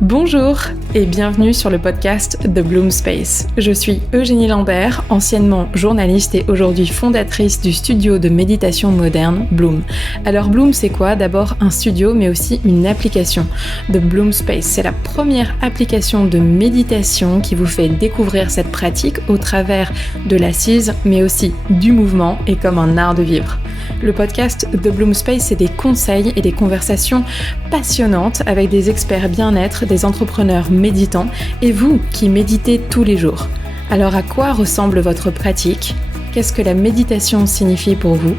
Bonjour et bienvenue sur le podcast The Bloom Space. Je suis Eugénie Lambert, anciennement journaliste et aujourd'hui fondatrice du studio de méditation moderne Bloom. Alors Bloom, c'est quoi? D'abord un studio mais aussi une application. The Bloom Space, c'est la première application de méditation qui vous fait découvrir cette pratique au travers de l'assise mais aussi du mouvement et comme un art de vivre. Le podcast The Bloom Space, c'est des conseils et des conversations passionnantes avec des experts bien-être, des entrepreneurs méditants et vous qui méditez tous les jours. Alors à quoi ressemble votre pratique? Qu'est-ce que la méditation signifie pour vous?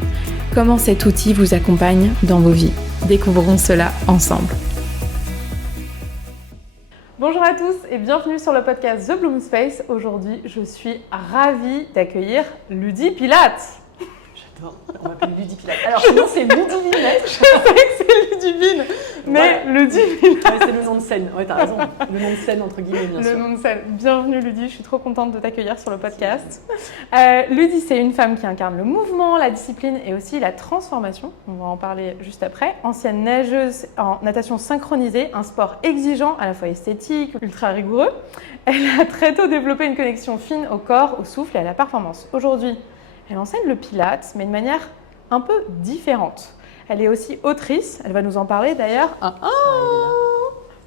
Comment cet outil vous accompagne dans vos vies? Découvrons cela ensemble. Bonjour à tous et bienvenue sur le podcast The Bloom Space. Aujourd'hui, je suis ravie d'accueillir Ludie Pilates. On m'appelle Ludivine. Alors sinon c'est Ludivine. Je sais que c'est Ludivine, mais voilà. Ludivine. Ouais, c'est le nom de scène. Ouais, t'as raison. Le nom de scène entre guillemets, bien sûr. Le nom de scène. Bienvenue Ludie, je suis trop contente de t'accueillir sur le podcast. Ludie, c'est une femme qui incarne le mouvement, la discipline et aussi la transformation. On va en parler juste après. Ancienne nageuse en natation synchronisée, un sport exigeant, à la fois esthétique, ultra rigoureux. Elle a très tôt développé une connexion fine au corps, au souffle et à la performance. Aujourd'hui, elle enseigne le Pilates, mais de manière un peu différente. Elle est aussi autrice, elle va nous en parler d'ailleurs.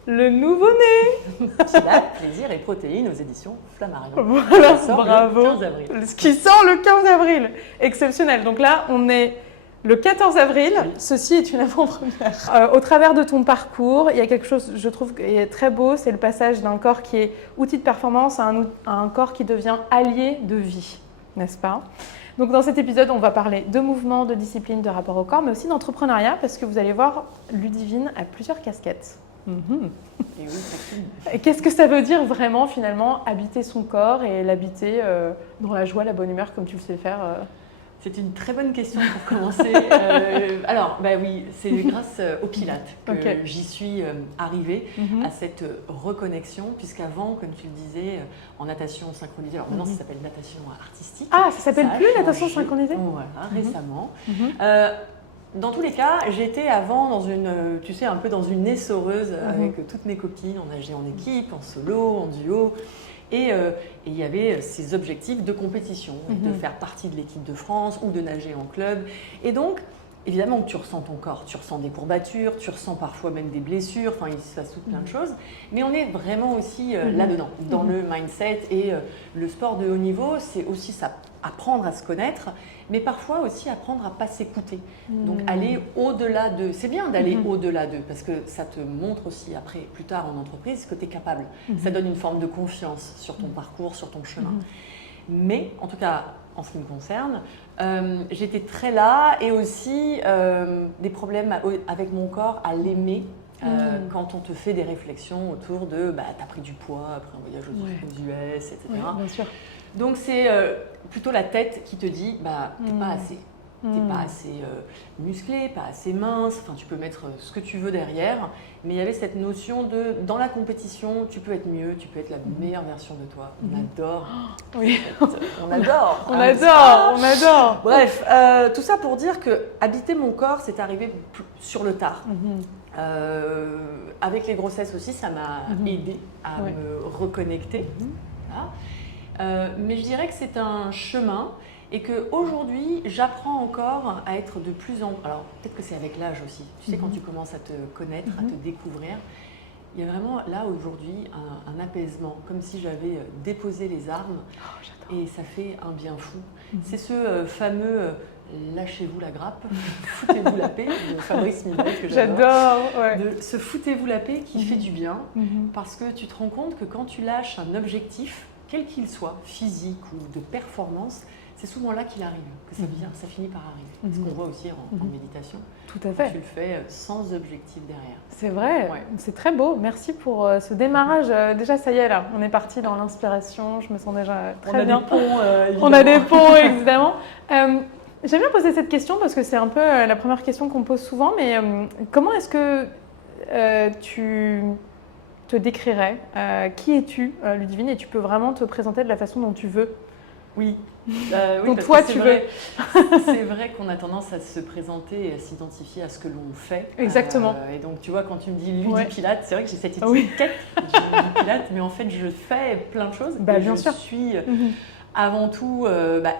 Le nouveau-né Pilates, plaisir et protéines aux éditions Flammarion. Voilà, bravo. Le 15 avril. Ce qui sort le 15 avril. Exceptionnel. Donc là, on est le 14 avril. Oui. Ceci est une avant-première. Au travers de ton parcours, il y a quelque chose, je trouve, qui est très beau, c'est le passage d'un corps qui est outil de performance à un corps qui devient allié de vie, n'est-ce pas ? Donc dans cet épisode, on va parler de mouvement, de discipline, de rapport au corps, mais aussi d'entrepreneuriat, parce que vous allez voir, Ludivine a plusieurs casquettes. Et oui, et qu'est-ce que ça veut dire vraiment, finalement, habiter son corps et l'habiter dans la joie, la bonne humeur, comme tu le sais faire C'est une très bonne question pour commencer. Alors, bah oui, c'est grâce au Pilates que j'y suis arrivée à cette reconnexion, puisqu'avant, comme tu le disais, en natation synchronisée, alors maintenant ça s'appelle natation artistique. Ah, ça s'appelle plus natation synchronisée? Voilà, récemment. Dans tous les cas, j'étais avant dans une, tu sais, un peu dans une essoreuse avec toutes mes copines. On nageait en équipe, en solo, en duo. Et il y avait ces objectifs de compétition, de faire partie de l'équipe de France ou de nager en club. Et donc, évidemment que tu ressens ton corps, tu ressens des courbatures, tu ressens parfois même des blessures, enfin il se passe tout plein de choses. Mais on est vraiment aussi là-dedans, dans le mindset. Et le sport de haut niveau, c'est aussi ça, apprendre à se connaître, mais parfois aussi apprendre à ne pas s'écouter. Donc aller au-delà de... C'est bien d'aller au-delà de, parce que ça te montre aussi après, plus tard en entreprise, que tu es capable. Ça donne une forme de confiance sur ton parcours, sur ton chemin. Mais en tout cas, en ce qui me concerne, j'étais très là et aussi des problèmes avec mon corps à l'aimer. Quand on te fait des réflexions autour de t'as pris du poids après un voyage aux US, etc. Oui, bien sûr. Donc c'est plutôt la tête qui te dit t'es pas assez. T'es pas assez musclé, pas assez mince, enfin tu peux mettre ce que tu veux derrière, mais il y avait cette notion de dans la compétition, tu peux être mieux, tu peux être la meilleure version de toi. On adore. Oui. On adore. On adore. Bref, tout ça pour dire que habiter mon corps, c'est arrivé sur le tard. Avec les grossesses aussi, ça m'a aidé à me reconnecter. Voilà. Mais je dirais que c'est un chemin. Et qu'aujourd'hui, j'apprends encore à être de plus en... Alors, peut-être que c'est avec l'âge aussi. Tu sais, quand tu commences à te connaître, à te découvrir, il y a vraiment, là, aujourd'hui, un apaisement. Comme si j'avais déposé les armes. Et ça fait un bien fou. C'est ce fameux « lâchez-vous la grappe, foutez-vous la paix » de Fabrice Millet que j'adore. De ce « foutez-vous la paix » qui fait du bien. Parce que tu te rends compte que quand tu lâches un objectif, quel qu'il soit, physique ou de performance, c'est souvent là qu'il arrive, que ça finit par arriver. Ce qu'on voit aussi en méditation. Tout à fait. Tu le fais sans objectif derrière. C'est vrai, c'est très beau. Merci pour ce démarrage. Déjà, ça y est, là, on est parti dans l'inspiration. Je me sens déjà très bien. On a des ponts, évidemment. J'aime bien poser cette question parce que c'est un peu la première question qu'on pose souvent. Mais comment est-ce que tu te décrirais? Qui es-tu, Ludivine? Et tu peux vraiment te présenter de la façon dont tu veux. Oui. Oui, Donc parce toi, que tu veux. c'est vrai qu'on a tendance à se présenter et à s'identifier à ce que l'on fait. Exactement. Et donc, tu vois, quand tu me dis Ludie Ouais. Pilate, c'est vrai que j'ai cette Oui. étiquette de Ludie Pilate, mais en fait, je fais plein de choses. Bah, Et bien je sûr. suis Mhm. avant tout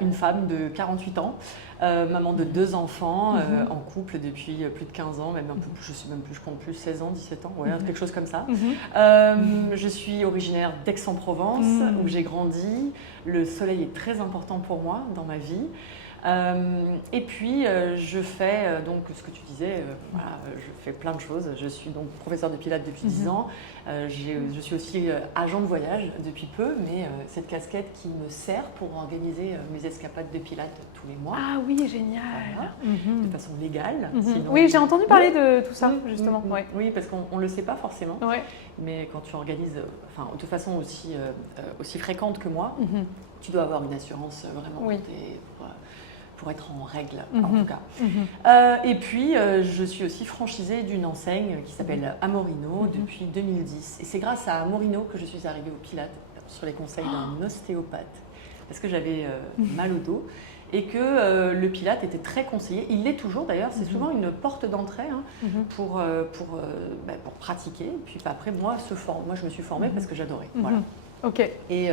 une femme de 48 ans, maman de 2 enfants, en couple depuis plus de 15 ans, même un peu plus, je sais même plus, je compte plus, 16 ans, 17 ans, ouais, quelque chose comme ça. Je suis originaire d'Aix-en-Provence, où j'ai grandi. Le soleil est très important pour moi dans ma vie. Et puis, je fais donc ce que tu disais, voilà, je fais plein de choses. Je suis donc professeure de pilates depuis 10 ans. Je suis aussi agent de voyage depuis peu, mais cette casquette qui me sert pour organiser mes escapades de pilates tous les mois. Ah oui, génial. Voilà, de façon légale. Sinon, Oui, j'ai entendu parler de tout ça, justement. Ouais. Oui, parce qu'on ne le sait pas forcément. Ouais. Mais quand tu organises, de façon aussi fréquente que moi, tu dois avoir une assurance vraiment portée pour être en règle, en tout cas. Et puis, je suis aussi franchisée d'une enseigne qui s'appelle Amorino depuis 2010. Et c'est grâce à Amorino que je suis arrivée au Pilates, sur les conseils d'un ostéopathe, parce que j'avais mal au dos et que le Pilates était très conseillé. Il l'est toujours d'ailleurs, c'est souvent une porte d'entrée pour pratiquer. Et puis après, moi, je me suis formée parce que j'adorais. Voilà. Ok. Et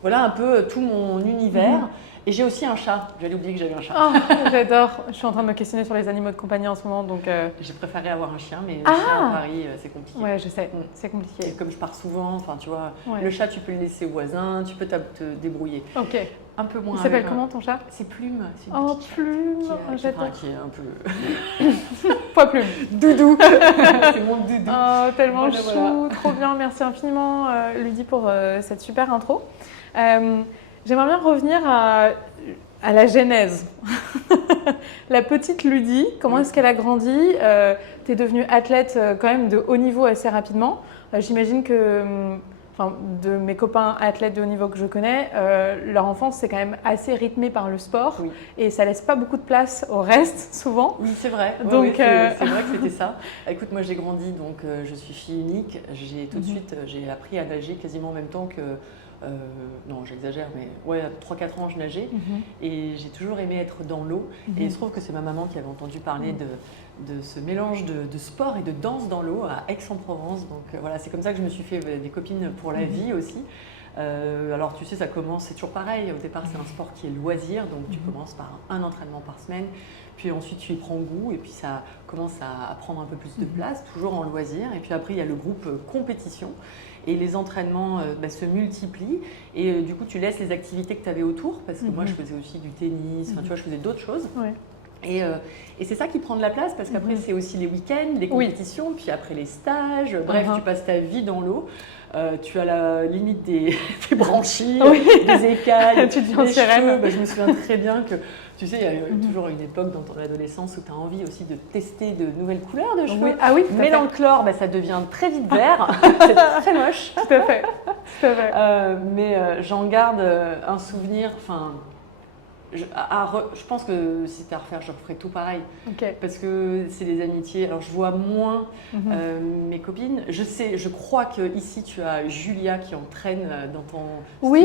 voilà un peu tout mon univers. Et j'ai aussi un chat. J'allais oublier que j'avais un chat. Oh, j'adore. Je suis en train de me questionner sur les animaux de compagnie en ce moment, donc. J'ai préféré avoir un chien, mais le chien à Paris, c'est compliqué. Ouais, je sais. C'est compliqué. Et comme je pars souvent, enfin, tu vois, le chat, tu peux le laisser au voisin, tu peux te débrouiller. Ok. Un peu moins. Il s'appelle comment ton chat? C'est Plume. C'est Oh, Plume. j'adore. Qui est un peu. Pas Plume. Doudou. C'est mon doudou. Oh, tellement Voilà, chou. voilà. Trop bien. Merci infiniment, Ludie, pour cette super intro. J'aimerais bien revenir à la genèse. La petite Ludie, comment est-ce qu'elle a grandi? Tu es devenue athlète quand même de haut niveau assez rapidement. J'imagine que, de mes copains athlètes de haut niveau que je connais, leur enfance c'est quand même assez rythmée par le sport et ça laisse pas beaucoup de place au reste souvent. Oui, c'est vrai. Donc, c'est vrai que c'était ça. Écoute, moi j'ai grandi, donc je suis fille unique. J'ai tout de suite j'ai appris à nager quasiment en même temps que. Non, j'exagère, mais ouais, à 3-4 ans, je nageais et j'ai toujours aimé être dans l'eau. Et il se trouve que c'est ma maman qui avait entendu parler de ce mélange de sport et de danse dans l'eau à Aix-en-Provence. Donc voilà, c'est comme ça que je me suis fait des copines pour la vie aussi. Alors tu sais, ça commence, c'est toujours pareil. Au départ, c'est un sport qui est loisir, donc tu commences par un entraînement par semaine. Puis ensuite, tu y prends goût et puis ça commence à prendre un peu plus de place, toujours en loisir. Et puis après, il y a le groupe compétition. Et les entraînements se multiplient et du coup tu laisses les activités que tu avais autour parce que moi je faisais aussi du tennis, tu vois, je faisais d'autres choses. Et c'est ça qui prend de la place parce qu'après c'est aussi les week-ends, les compétitions, puis après les stages, bref tu passes ta vie dans l'eau. Tu as la limite des branchies, des écailles, tu deviens des sirène. cheveux. Je me souviens très bien que tu sais, il y a toujours une époque dans ton adolescence où tu as envie aussi de tester de nouvelles couleurs de cheveux. Ah oui, mais dans le chlore, ça devient très vite vert. C'est très moche. Tout à fait. Tout à fait. Mais j'en garde un souvenir. Je pense que si c'était à refaire, je referais tout pareil. Parce que c'est des amitiés. Alors je vois moins mes copines. Je crois qu'ici tu as Julia qui entraîne dans ton studio.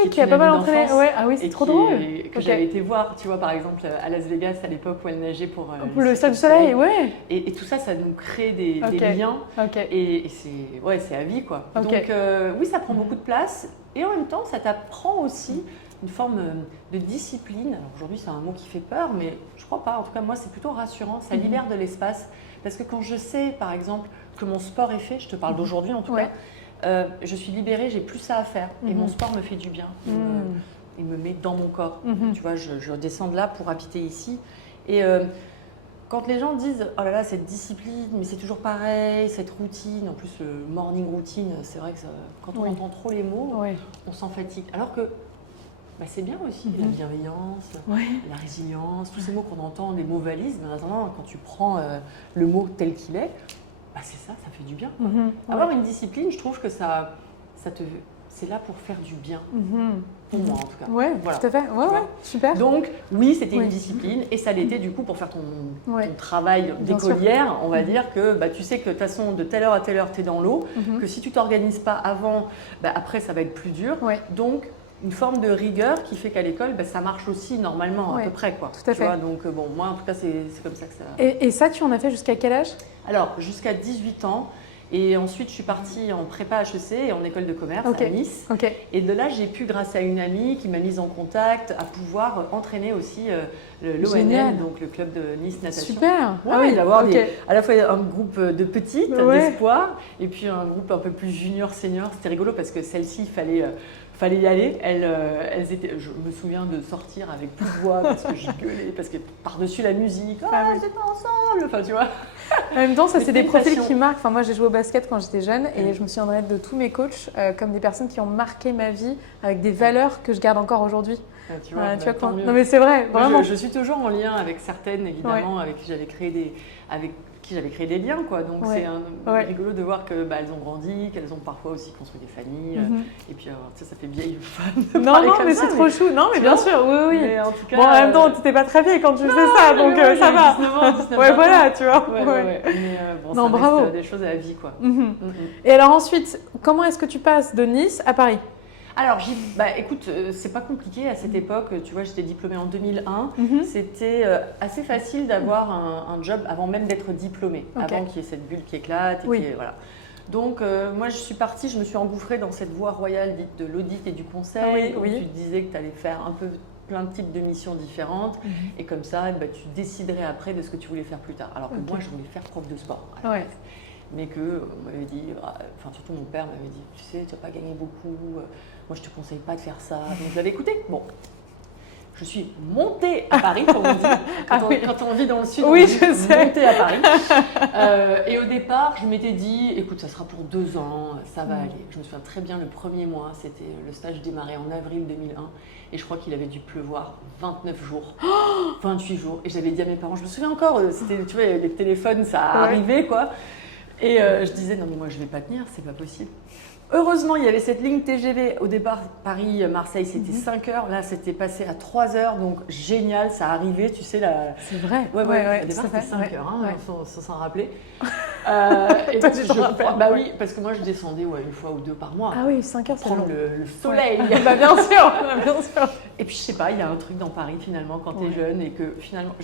Oui, qui a pas mal entraîné. Ouais. Ah oui, c'est trop drôle. Que j'avais été voir, tu vois, par exemple à Las Vegas à l'époque où elle nageait pour le Stade du Soleil, ouais. Et tout ça, ça nous crée des liens. Et c'est à vie, quoi. Donc oui, ça prend beaucoup de place. Et en même temps, ça t'apprend aussi une forme de discipline. Alors aujourd'hui, c'est un mot qui fait peur, mais je crois pas. En tout cas, moi, c'est plutôt rassurant. Ça libère de l'espace. Parce que quand je sais, par exemple, que mon sport est fait, je te parle d'aujourd'hui en tout cas, je suis libérée, j'ai plus ça à faire. Et mon sport me fait du bien. Il me met dans mon corps. Tu vois, je descends de là pour habiter ici. Et quand les gens disent « Oh là là, cette discipline, mais c'est toujours pareil, cette routine », en plus, morning routine, c'est vrai que quand on entend trop les mots, on s'en fatigue. Alors que c'est bien aussi, la bienveillance, la résilience, tous ces mots qu'on entend, les mots valises, mais en attendant, quand tu prends le mot tel qu'il est, c'est ça fait du bien. Avoir une discipline, je trouve que c'est là pour faire du bien. Pour moi, en tout cas. Oui, tout à fait. Ouais, super. Donc, oui, c'était une discipline et ça l'était du coup pour faire ton travail d'écolière. On va dire que tu sais que de toute façon, de telle heure à telle heure, tu es dans l'eau, que si tu t'organises pas avant, après, ça va être plus dur. Donc, une forme de rigueur qui fait qu'à l'école, ça marche aussi normalement à peu près. Quoi. Tout à fait. Vois, donc bon, moi en tout cas, c'est comme ça que ça… Et ça, tu en as fait jusqu'à quel âge? Alors, jusqu'à 18 ans. Et ensuite, je suis partie en prépa HEC et en école de commerce à Nice. Et de là, j'ai pu, grâce à une amie qui m'a mise en contact, à pouvoir entraîner aussi l'ONN, donc le club de Nice Natation. Super. D'avoir à la fois un groupe de petites, d'espoir, et puis un groupe un peu plus junior, senior. C'était rigolo parce que celle-ci, fallait y aller. Elles étaient, je me souviens de sortir avec toute voix parce que je gueulais, parce que par-dessus la musique, c'est pas ensemble, enfin tu vois. En même temps, ça c'est des profils qui marquent. Enfin, moi j'ai joué au basket quand j'étais jeune et je me souviendrai de tous mes coachs comme des personnes qui ont marqué ma vie avec des valeurs que je garde encore aujourd'hui. Tu vois quoi. Non mais c'est vrai, vraiment. Je suis toujours en lien avec certaines évidemment, avec qui j'avais créé des liens, quoi. Donc c'est rigolo de voir que elles ont grandi, qu'elles ont parfois aussi construit des familles. Et puis ça fait vieille femme. Non, mais c'est trop chou. Non, mais bien sûr, oui. Mais en tout cas, bon, en même temps, tu n'étais pas très vieille quand tu faisais ça, donc ça va. 19 ouais, voilà, tu vois. Mais bon, non, ça reste des choses à la vie, quoi. Et alors ensuite, comment est-ce que tu passes de Nice à Paris? Alors, écoute, c'est pas compliqué à cette époque. Tu vois, j'étais diplômée en 2001. C'était assez facile d'avoir un job avant même d'être diplômée, avant qu'il y ait cette bulle qui éclate. Et voilà. Donc, moi, je suis partie, je me suis engouffrée dans cette voie royale dite de l'audit et du conseil, où tu te disais que tu allais faire un peu plein de types de missions différentes. Et comme ça, tu déciderais après de ce que tu voulais faire plus tard. Alors que moi, je voulais faire prof de sport. Mais qu'on m'avait dit, enfin surtout mon père m'avait dit, tu sais, tu vas pas gagner beaucoup, moi je te conseille pas de faire ça. Donc je l'avais écouté. Bon, je suis montée à Paris, comme on dit. Quand on vit dans le sud, on dit montée à Paris. Et au départ, je m'étais dit, écoute, ça sera pour 2 ans, ça va aller. Je me souviens très bien, le premier mois, c'était le stage démarré en avril 2001. Et je crois qu'il avait dû pleuvoir 29 jours, 28 jours. Et j'avais dit à mes parents, je me souviens encore, c'était, tu vois, les téléphones, ça arrivait, quoi. Et je disais, non mais moi je vais pas tenir, c'est pas possible. Heureusement, il y avait cette ligne TGV. Au départ, Paris-Marseille, c'était 5 heures. Là, c'était passé à 3 heures. Donc, génial, ça arrivait, tu sais. C'est vrai. Au départ, c'était 5 heures, sans s'en rappeler. Et toi, tu t'en rappelles? Bah oui, parce que moi, je descendais une fois ou deux par mois. Ah oui, 5 heures, c'est prendre le soleil. Bah, bien sûr, bien sûr. Et puis, je sais pas, il y a un truc dans Paris, finalement, quand tu es jeune. Et que, finalement,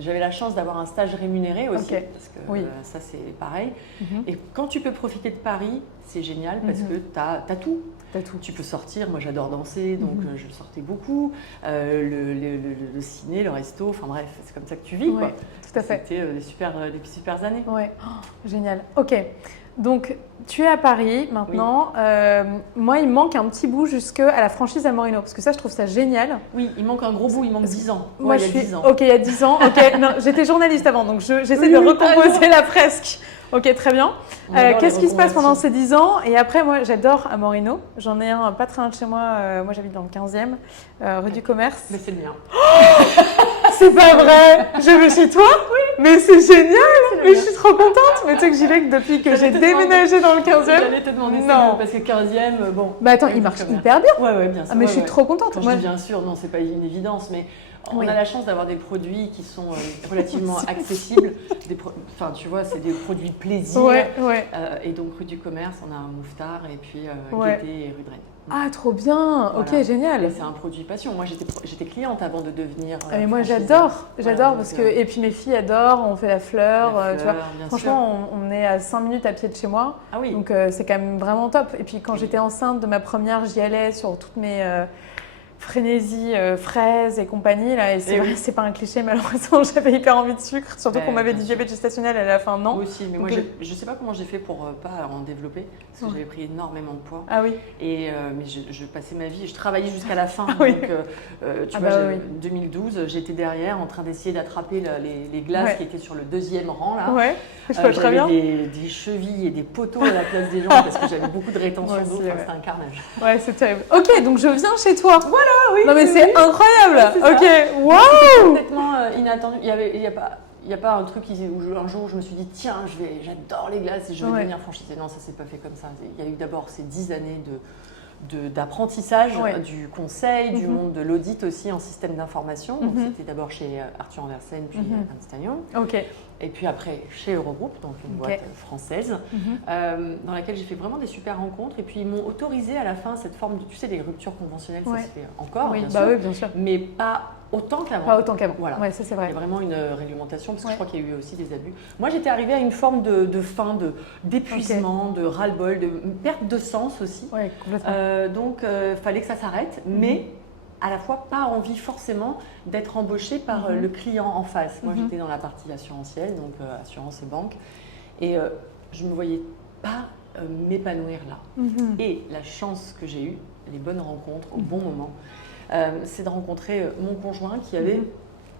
j'avais la chance d'avoir un stage rémunéré aussi. Parce que ça, c'est pareil. Et quand tu peux profiter de Paris, c'est génial parce que tu as tout. Tu peux sortir, moi j'adore danser, donc je sortais beaucoup. Le ciné, le resto, enfin bref, c'est comme ça que tu vis. Quoi. Tout à fait. C'était des super années. Ouais, génial. Ok, donc tu es à Paris maintenant. Moi, il me manque un petit bout jusqu'à la franchise Amorino, parce que ça, je trouve ça génial. Oui, il manque un gros bout, il manque 10 ans. Moi, il y a 10 ans. Ok, il y a 10 ans. Ok, non, j'étais journaliste avant, donc j'essaie de recomposer la fresque. Ok, très bien. Qu'est-ce qui se passe pendant ces 10 ans? Et après, moi, j'adore Amorino. J'en ai un pas très loin de chez moi. Moi, j'habite dans le 15e, rue du Commerce. Mais c'est le mien. C'est pas vrai! Je vais chez toi? Oui. Mais c'est génial! Mais je suis trop contente! Mais tu sais que j'y vais depuis que j'ai déménagé dans le 15e. J'allais te demander ça, parce que 15e, bon. Bah attends, il marche hyper bien. Ouais, bien sûr. Mais je suis trop contente. Quand je dis bien sûr, non, c'est pas une évidence, mais on a la chance d'avoir des produits qui sont relativement accessibles. Enfin, tu vois, c'est des produits plaisir. Et donc, rue du Commerce, on a un Mouffetard et puis Gaîté et rue de Rennes. Ah, trop bien! Voilà. Ok, génial! Et c'est un produit passion. Moi, j'étais cliente avant de devenir. Mais moi, j'adore parce que. Et puis mes filles adorent, on fait la fleur, tu vois. Franchement, on est à 5 minutes à pied de chez moi. Ah oui. Donc, c'est quand même vraiment top. Et puis, quand j'étais enceinte de ma première, j'y allais sur toutes mes. Frénésie, fraises et compagnie là, et c'est vrai, c'est pas un cliché, malheureusement j'avais hyper envie de sucre, surtout qu'on m'avait dit diabète gestationnel à la fin, non? Moi aussi, mais moi je sais pas comment j'ai fait pour pas en développer, parce que j'avais pris énormément de poids. Ah oui. Et mais je passais ma vie, je travaillais jusqu'à la fin, oui. Donc tu vois, 2012, j'étais derrière en train d'essayer d'attraper les glaces qui étaient sur le 2e rang là. Ouais, je vois très bien. Des chevilles et des poteaux à la place des jambes parce que j'avais beaucoup de rétention d'eau, c'était un carnage. Ouais, c'est terrible. Ok, donc je viens chez toi. Voilà. Oui, non mais c'est incroyable. Ok, waouh. C'est complètement inattendu. Il y a pas un truc où un jour je me suis dit tiens, j'adore les glaces et je vais devenir franchisée. Non, ça s'est pas fait comme ça. Il y a eu d'abord ces 10 années d'apprentissage, du conseil, du monde de l'audit aussi en système d'information. Donc c'était d'abord chez Arthur Andersen, puis Ernst & Young. Et puis après chez Eurogroup, donc une boîte française, dans laquelle j'ai fait vraiment des super rencontres. Et puis ils m'ont autorisé à la fin cette forme de, tu sais, des ruptures conventionnelles, ça se fait encore, bien sûr, bien sûr, mais pas autant qu'avant. Pas autant qu'avant. Voilà. Ça c'est vrai. Il y a vraiment une réglementation parce que je crois qu'il y a eu aussi des abus. Moi, j'étais arrivée à une forme de fin, d'épuisement, de ras-le-bol, de perte de sens aussi. Complètement. Donc, fallait que ça s'arrête, mais à la fois pas envie forcément d'être embauchée par le client en face. Moi, j'étais dans la partie assurantielle, donc assurance et banque, et je ne me voyais pas m'épanouir là. Et la chance que j'ai eue, les bonnes rencontres au bon moment, c'est de rencontrer mon conjoint qui avait,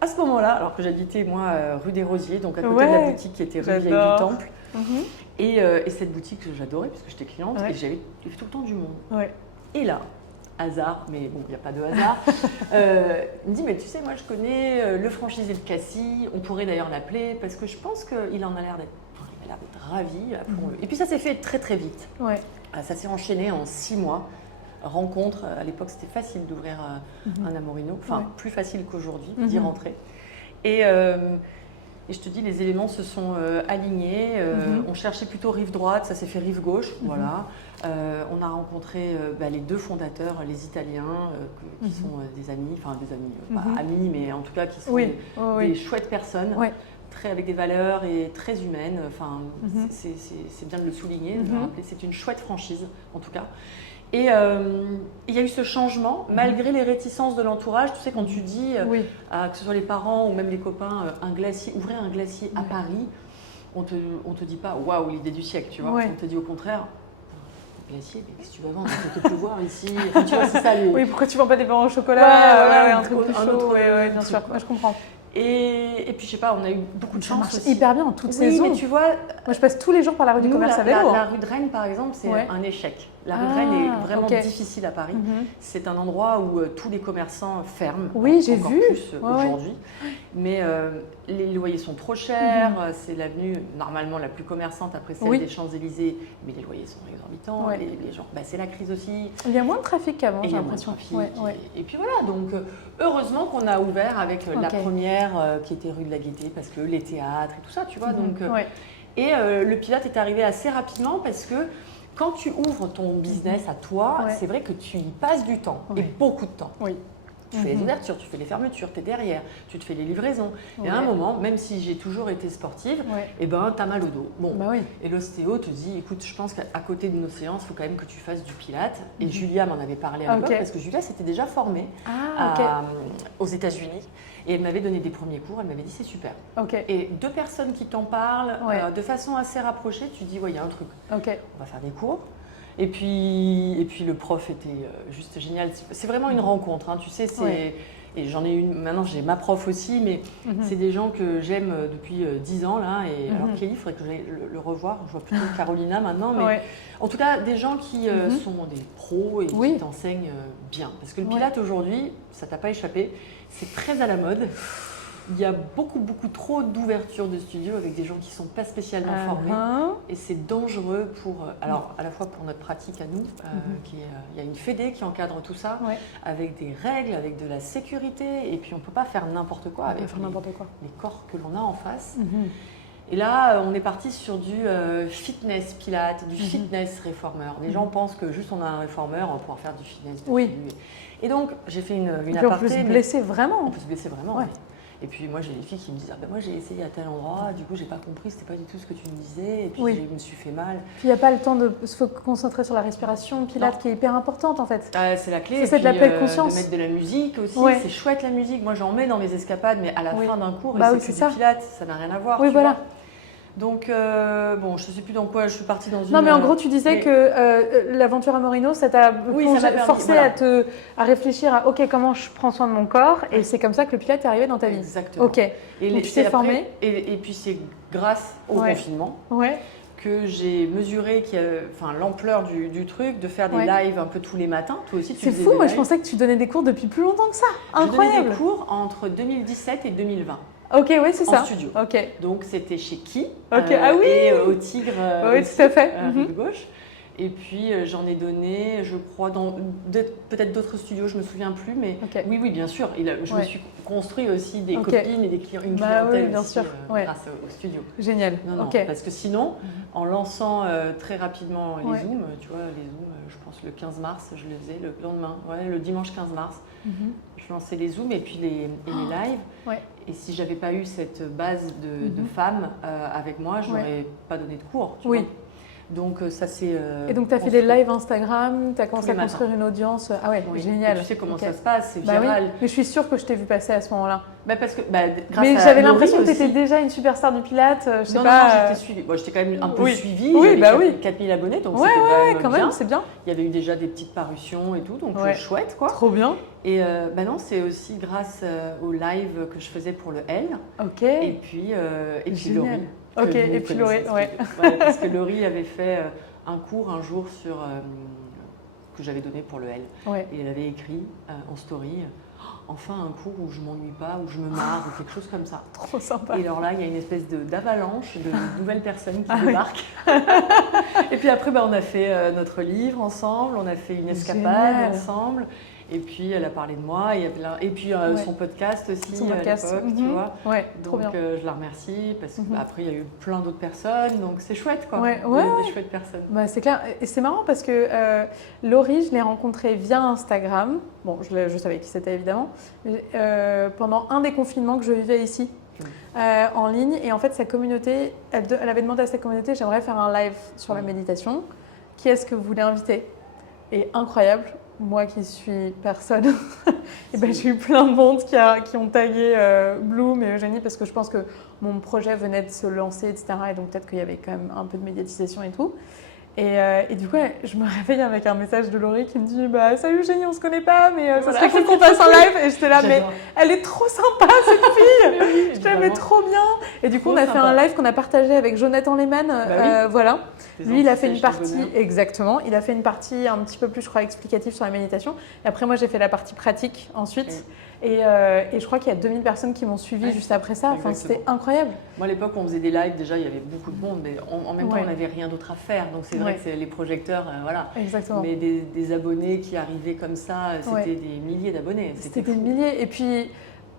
à ce moment-là, alors que j'habitais moi rue des Rosiers, donc à côté de la boutique qui était rue Vieille du Temple, et cette boutique que j'adorais puisque j'étais cliente et j'avais tout le temps du monde. Et là, hasard, mais bon, il n'y a pas de hasard, il me dit, mais tu sais, moi je connais le franchisé de Cassis, on pourrait d'ailleurs l'appeler parce que je pense qu'il en a l'air d'être ravi, appelons-le. Et puis ça s'est fait très très vite. Ça s'est enchaîné en 6 mois. Rencontre, à l'époque c'était facile d'ouvrir un Amorino, enfin plus facile qu'aujourd'hui d'y rentrer. Et je te dis, les éléments se sont alignés, on cherchait plutôt rive droite, ça s'est fait rive gauche, voilà. On a rencontré les 2 fondateurs, les Italiens, qui sont des amis, enfin des amis, pas amis, mais en tout cas qui sont des chouettes personnes. Très avec des valeurs et très humaines, enfin, c'est bien de le souligner, de le rappeler, c'est une chouette franchise en tout cas. Et il y a eu ce changement, malgré les réticences de l'entourage. Tu sais, quand tu dis, que ce soit les parents ou même les copains, ouvrir un glacier à Paris, on te dit pas, waouh, l'idée du siècle, tu vois. On te dit au contraire, glacier, mais qu'est-ce que tu vas vendre? Il faut pleuvoir ici. Enfin, tu vois, c'est ça. Pourquoi tu vends pas des pains au chocolat? Un truc plus chaud. Bien sûr, je comprends. Et puis, je sais pas, on a eu beaucoup de chance. Ça marche hyper bien en toute saison. Mais tu vois, moi, je passe tous les jours par la rue du commerce à vélo. La rue de Rennes, par exemple, c'est un échec. La rue de Rennes est vraiment difficile à Paris. C'est un endroit où tous les commerçants ferment. Oui, j'ai vu. Plus aujourd'hui. Mais les loyers sont trop chers. C'est l'avenue normalement la plus commerçante après celle des Champs-Élysées. Mais les loyers sont exorbitants. Les gens, c'est la crise aussi. Il y a moins de trafic qu'avant, j'ai l'impression. Et puis voilà, donc heureusement qu'on a ouvert avec la première qui était rue de la Gaîté parce que les théâtres et tout ça, tu vois. Donc, et le Pilate est arrivé assez rapidement parce que quand tu ouvres ton business à toi, c'est vrai que tu y passes du temps et beaucoup de temps. Tu fais les ouvertures, tu fais les fermetures, tu es derrière, tu te fais les livraisons. Et à un moment, même si j'ai toujours été sportive, tu as mal au dos. Bon. Et l'ostéo te dit, écoute, je pense qu'à côté de nos séances, il faut quand même que tu fasses du Pilate. Et Julia m'en avait parlé à l'époque parce que Julia s'était déjà formée aux États-Unis. Et elle m'avait donné des premiers cours, elle m'avait dit c'est super. Et 2 personnes qui t'en parlent de façon assez rapprochée, tu dis, il y a un truc. On va faire des cours. Et puis le prof était juste génial. C'est vraiment une rencontre, hein, tu sais. Et j'en ai une, maintenant j'ai ma prof aussi, mais c'est des gens que j'aime depuis 10 ans là. Et alors Kelly, il faudrait que j'aille le revoir. Je vois plutôt Carolina maintenant, mais en tout cas des gens qui sont des pros et qui t'enseignent bien. Parce que le Pilate aujourd'hui, ça t'a pas échappé, c'est très à la mode. Il y a beaucoup trop d'ouvertures de studios avec des gens qui ne sont pas spécialement formés. Et c'est dangereux pour, alors à la fois pour notre pratique à nous, il y a une fédé qui encadre tout ça, avec des règles, avec de la sécurité. Et puis on ne peut pas faire n'importe quoi avec les corps que l'on a en face. Et là, on est parti sur du fitness Pilate, du fitness réformeur. Les gens pensent que juste on a un réformeur, on va pouvoir faire du fitness. Et donc, j'ai fait une aparté. On peut se blesser vraiment. On peut se blesser vraiment, Et puis moi j'ai des filles qui me disent moi j'ai essayé à tel endroit, du coup j'ai pas compris, c'était pas du tout ce que tu me disais, et puis je me suis fait mal. Puis il n'y a pas le temps de se concentrer sur la respiration, Pilate qui est hyper importante en fait. C'est la clé, c'est de la pleine conscience. De mettre de la musique aussi, c'est chouette la musique, moi j'en mets dans mes escapades, mais à la fin d'un cours, c'est du Pilate, ça n'a rien à voir. Donc, bon, je ne sais plus dans quoi je suis partie dans une... Non, mais en gros, tu disais que l'aventure Amorino, ça t'a forcé à réfléchir à OK, comment je prends soin de mon corps, et c'est comme ça que le Pilate est arrivé dans ta vie. Exactement. OK. Et donc, tu t'es formée. Et puis, c'est grâce au confinement que j'ai mesuré l'ampleur du truc, de faire des lives un peu tous les matins. Toi aussi, tu faisais des lives. C'est fou, moi je pensais que tu donnais des cours depuis plus longtemps que ça. Incroyable. Je donnais des cours entre 2017 et 2020. Ok, oui, c'est ça. En studio. Donc, c'était chez Qui et au Tigre oui, tout à fait. de gauche. Et puis j'en ai donné, je crois, dans peut-être d'autres studios, je me souviens plus, mais oui, bien sûr. Je me suis construit aussi des copines et des clients, une clientèle bien aussi, sûr. grâce au studio. Génial. Non, parce que sinon, en lançant très rapidement les Zooms, tu vois, les Zooms, je pense le 15 mars, je les faisais le lendemain, le dimanche 15 mars, je lançais les Zooms et puis les lives. Et si j'avais pas eu cette base de femmes avec moi, je n'aurais pas donné de cours. Tu vois. Donc ça c'est. Et donc tu as fait des lives Instagram, tu as commencé à construire une audience. Ah ouais, génial. Et tu sais comment ça se passe, c'est viral. Oui. Mais je suis sûre que je t'ai vu passer à ce moment-là. Parce que mais j'avais l'impression que tu étais déjà une superstar du Pilates. Non, j'étais suivie. Bon, j'étais quand même un peu suivie. Oui, j'avais 4000 abonnés, donc c'était quand même, c'est bien. Il y avait eu déjà des petites parutions et tout, donc chouette quoi. Trop bien. Et non, c'est aussi grâce au live que je faisais pour le L. Et puis Laurie. Et puis Laurie, parce que Laurie avait fait un cours un jour que j'avais donné pour le L. Et elle avait écrit en story, enfin un cours où je m'ennuie pas, où je me marre, ou quelque chose comme ça. Trop sympa. Et alors là, il y a une espèce d'avalanche de nouvelles personnes qui débarquent. Et puis après, on a fait notre livre ensemble, on a fait une escapade ensemble. Et puis elle a parlé de moi, et puis son podcast aussi à l'époque, tu vois. Trop bien. Donc je la remercie parce qu'après il y a eu plein d'autres personnes, donc c'est chouette quoi. Des chouettes personnes. C'est clair, et c'est marrant parce que Laurie, je l'ai rencontrée via Instagram. Bon, je savais qui c'était évidemment. Pendant un des confinements que je vivais ici. En ligne, et en fait sa communauté, elle avait demandé à sa communauté, j'aimerais faire un live sur la méditation, qui est-ce que vous voulez inviter? Et incroyable, moi qui suis personne, j'ai eu plein de monde qui ont tagué Bloom et Eugénie, parce que je pense que mon projet venait de se lancer, etc. Et donc peut-être qu'il y avait quand même un peu de médiatisation et tout. Et du coup, je me réveille avec un message de Laurie qui me dit salut Eugénie, on se connaît pas, mais ça serait cool qu'on fasse un live. Et j'étais là, mais elle est trop sympa cette fille. Je l'aimais trop bien. Et du coup, on a fait un live qu'on a partagé avec Jonathan Lehmann. Voilà. Lui, il a fait une partie, exactement, il a fait une partie un petit peu plus, je crois, explicative sur la méditation. Et après, moi, j'ai fait la partie pratique ensuite. Et je crois qu'il y a 2000 personnes qui m'ont suivi juste après ça. Enfin, c'était incroyable. Moi, à l'époque, on faisait des lives, déjà, il y avait beaucoup de monde, mais en même temps, on n'avait rien d'autre à faire. Donc, c'est vrai que c'est les projecteurs, voilà. Exactement. Mais des abonnés qui arrivaient comme ça, c'était des milliers d'abonnés. C'était des milliers. Et puis,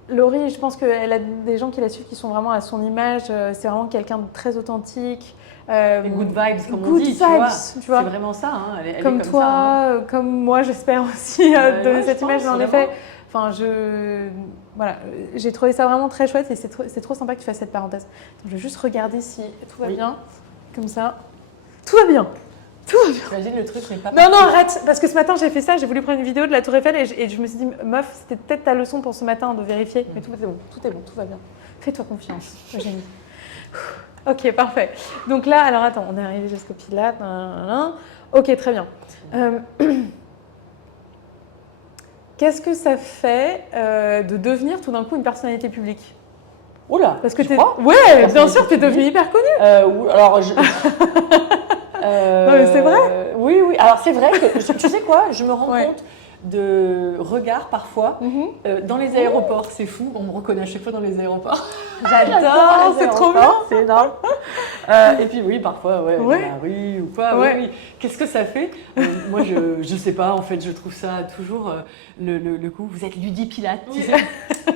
Laurie, je pense qu'elle a des gens qui la suivent qui sont vraiment à son image. C'est vraiment quelqu'un de très authentique. Les good vibes, comme on dit, tu vois. C'est vraiment ça. Hein. Elle comme est comme toi, ça, comme moi, j'espère aussi donner cette image. Mais en effet, enfin, voilà, j'ai trouvé ça vraiment très chouette et c'est trop sympa que tu fasses cette parenthèse. Donc, je vais juste regarder si tout va bien, comme ça. Tout va bien. Tout va bien. J'imagine le truc n'est pas. Non, arrête, parce que ce matin j'ai fait ça, j'ai voulu prendre une vidéo de la Tour Eiffel et je me suis dit, meuf, c'était peut-être ta leçon pour ce matin de vérifier. Mais tout est bon, tout va bien. Fais-toi confiance, Eugénie. Ok, parfait. Donc là, alors attends, on est arrivé jusqu'au Pilates. Ok, très bien. Qu'est-ce que ça fait de devenir tout d'un coup une personnalité publique? Oula, parce que tu crois? Ouais, bien sûr, t'es devenue hyper connue. Alors, non, mais c'est vrai. Oui. Alors c'est vrai que tu sais quoi? Je me rends compte de regards parfois dans les aéroports. C'est fou, on me reconnaît à chaque fois dans les aéroports. J'adore, c'est trop bien. C'est énorme. Et puis oui, parfois, dans la rue ou quoi. Oui. Qu'est-ce que ça fait? Moi, je sais pas. En fait, je trouve ça toujours le coup. Vous êtes Ludie Pilates, tu sais?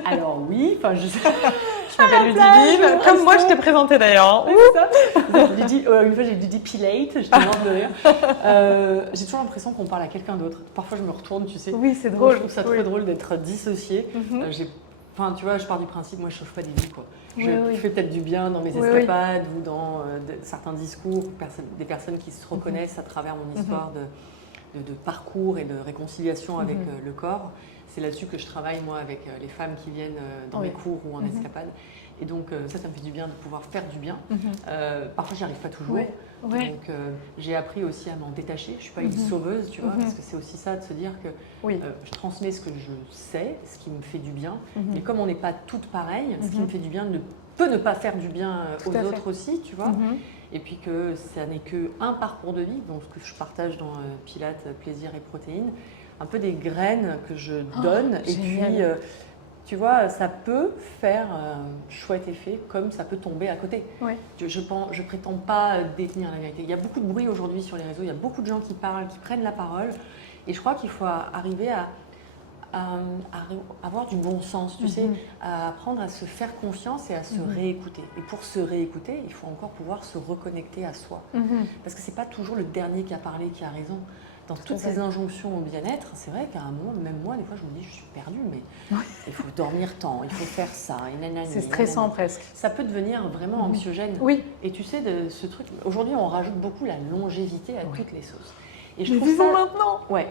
Alors oui. Enfin, je m'appelle Ludivine. Comme moi, je t'ai présentée d'ailleurs. Une fois, j'ai Ludie Pilate. J'étais morte de rire. J'ai toujours l'impression qu'on parle à quelqu'un d'autre. Parfois, je me retourne, tu sais. Oui, c'est drôle. Je trouve ça très drôle d'être dissociée. Enfin, tu vois, je pars du principe, moi, je chauffe pas des vies, quoi. Je fais peut-être du bien dans mes escapades ou dans certains discours, des personnes qui se reconnaissent à travers mon histoire de parcours et de réconciliation avec le corps. C'est là-dessus que je travaille, moi, avec les femmes qui viennent dans mes cours ou en escapade. Et donc, ça me fait du bien de pouvoir faire du bien. Parfois, j'y arrive pas toujours. Donc, j'ai appris aussi à m'en détacher. Je ne suis pas une sauveuse, tu vois, parce que c'est aussi ça de se dire que je transmets ce que je sais, ce qui me fait du bien. Mais comme on n'est pas toutes pareilles, ce qui me fait du bien peut ne pas faire du bien aux autres aussi, tu vois. Et puis que ça n'est qu'un parcours de vie, donc ce que je partage dans Pilates, plaisir et protéines. Un peu des graines que je donne. Et puis, tu vois, ça peut faire un chouette effet comme ça peut tomber à côté. Ouais. Je prétends pas détenir la vérité. Il y a beaucoup de bruit aujourd'hui sur les réseaux, il y a beaucoup de gens qui parlent, qui prennent la parole. Et je crois qu'il faut arriver à avoir du bon sens, tu sais, à apprendre à se faire confiance et à se réécouter. Et pour se réécouter, il faut encore pouvoir se reconnecter à soi. Parce que c'est pas toujours le dernier qui a parlé qui a raison. Dans toutes ces injonctions au bien-être, c'est vrai qu'à un moment, même moi, des fois, je me dis, je suis perdue, mais il faut dormir tant, il faut faire ça. C'est stressant presque. Ça peut devenir vraiment anxiogène. Oui. Et tu sais, de ce truc, aujourd'hui, on rajoute beaucoup la longévité à toutes les sauces. Et je mais trouve vivons ça... maintenant. Ouais.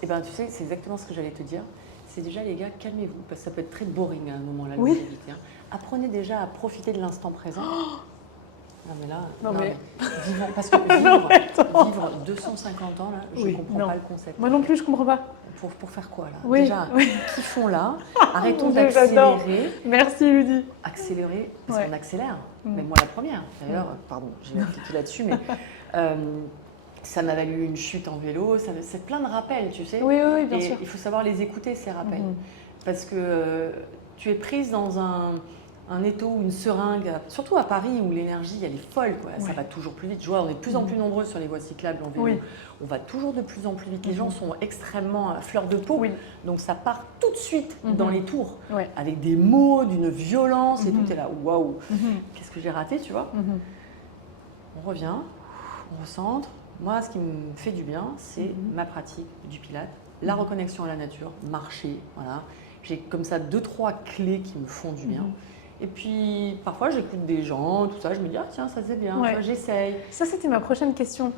Et bien, tu sais, c'est exactement ce que j'allais te dire. C'est déjà, les gars, calmez-vous, parce que ça peut être très boring à un moment, la longévité. Apprenez déjà à profiter de l'instant présent. Non, mais là, vivons, parce que vivre 250 ans, là, je ne comprends pas le concept. Moi non plus, je ne comprends pas. Pour faire quoi, là? Oui. Déjà, kiffons là, arrêtons Dieu, j'adore. d'accélérer. Merci, Ludi. Accélérer, parce qu'on accélère. Même moi, la première. D'ailleurs, pardon, j'ai appliqué là-dessus, mais... ça m'a valu une chute en vélo, c'est plein de rappels, tu sais. Oui, bien sûr. Il faut savoir les écouter, ces rappels. Parce que tu es prise dans un étau ou une seringue, surtout à Paris où l'énergie, elle est folle, quoi. Ça va toujours plus vite. Je vois, on est de plus en plus nombreux sur les voies cyclables en vélo. Oui. On va toujours de plus en plus vite. Les gens sont extrêmement à fleur de peau. Donc ça part tout de suite dans les tours. Avec des mots, d'une violence et tout est là. Waouh, qu'est-ce que j'ai raté, tu vois. On revient, on recentre. Moi, ce qui me fait du bien, c'est ma pratique du Pilates, la reconnexion à la nature, marcher, voilà. J'ai comme ça 2-3 clés qui me font du bien. Et puis, parfois, j'écoute des gens, tout ça, je me dis, ah tiens, ça c'est bien, j'essaye. Ça, c'était ma prochaine question.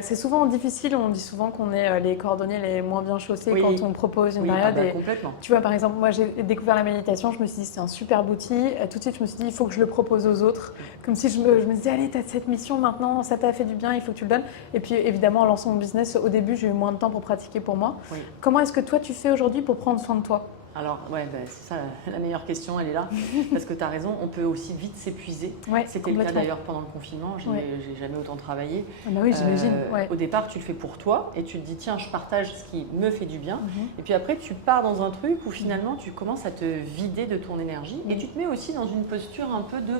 C'est souvent difficile, on dit souvent qu'on est les cordonniers les moins bien chaussés quand on propose une période. Complètement. Tu vois, par exemple, moi, j'ai découvert la méditation, je me suis dit, c'est un super outil. Tout de suite, je me suis dit, il faut que je le propose aux autres. Comme si je me disais, allez, tu as cette mission maintenant, ça t'a fait du bien, il faut que tu le donnes. Et puis, évidemment, en lançant mon business, au début, j'ai eu moins de temps pour pratiquer pour moi. Comment est-ce que toi, tu fais aujourd'hui pour prendre soin de toi ? Alors, c'est ça la meilleure question, elle est là. Parce que tu as raison, on peut aussi vite s'épuiser. C'était le cas d'ailleurs pendant le confinement, j'ai jamais autant travaillé. Ah bah oui, j'imagine. Au départ, tu le fais pour toi et tu te dis, tiens, je partage ce qui me fait du bien. Et puis après, tu pars dans un truc où finalement, tu commences à te vider de ton énergie et tu te mets aussi dans une posture un peu de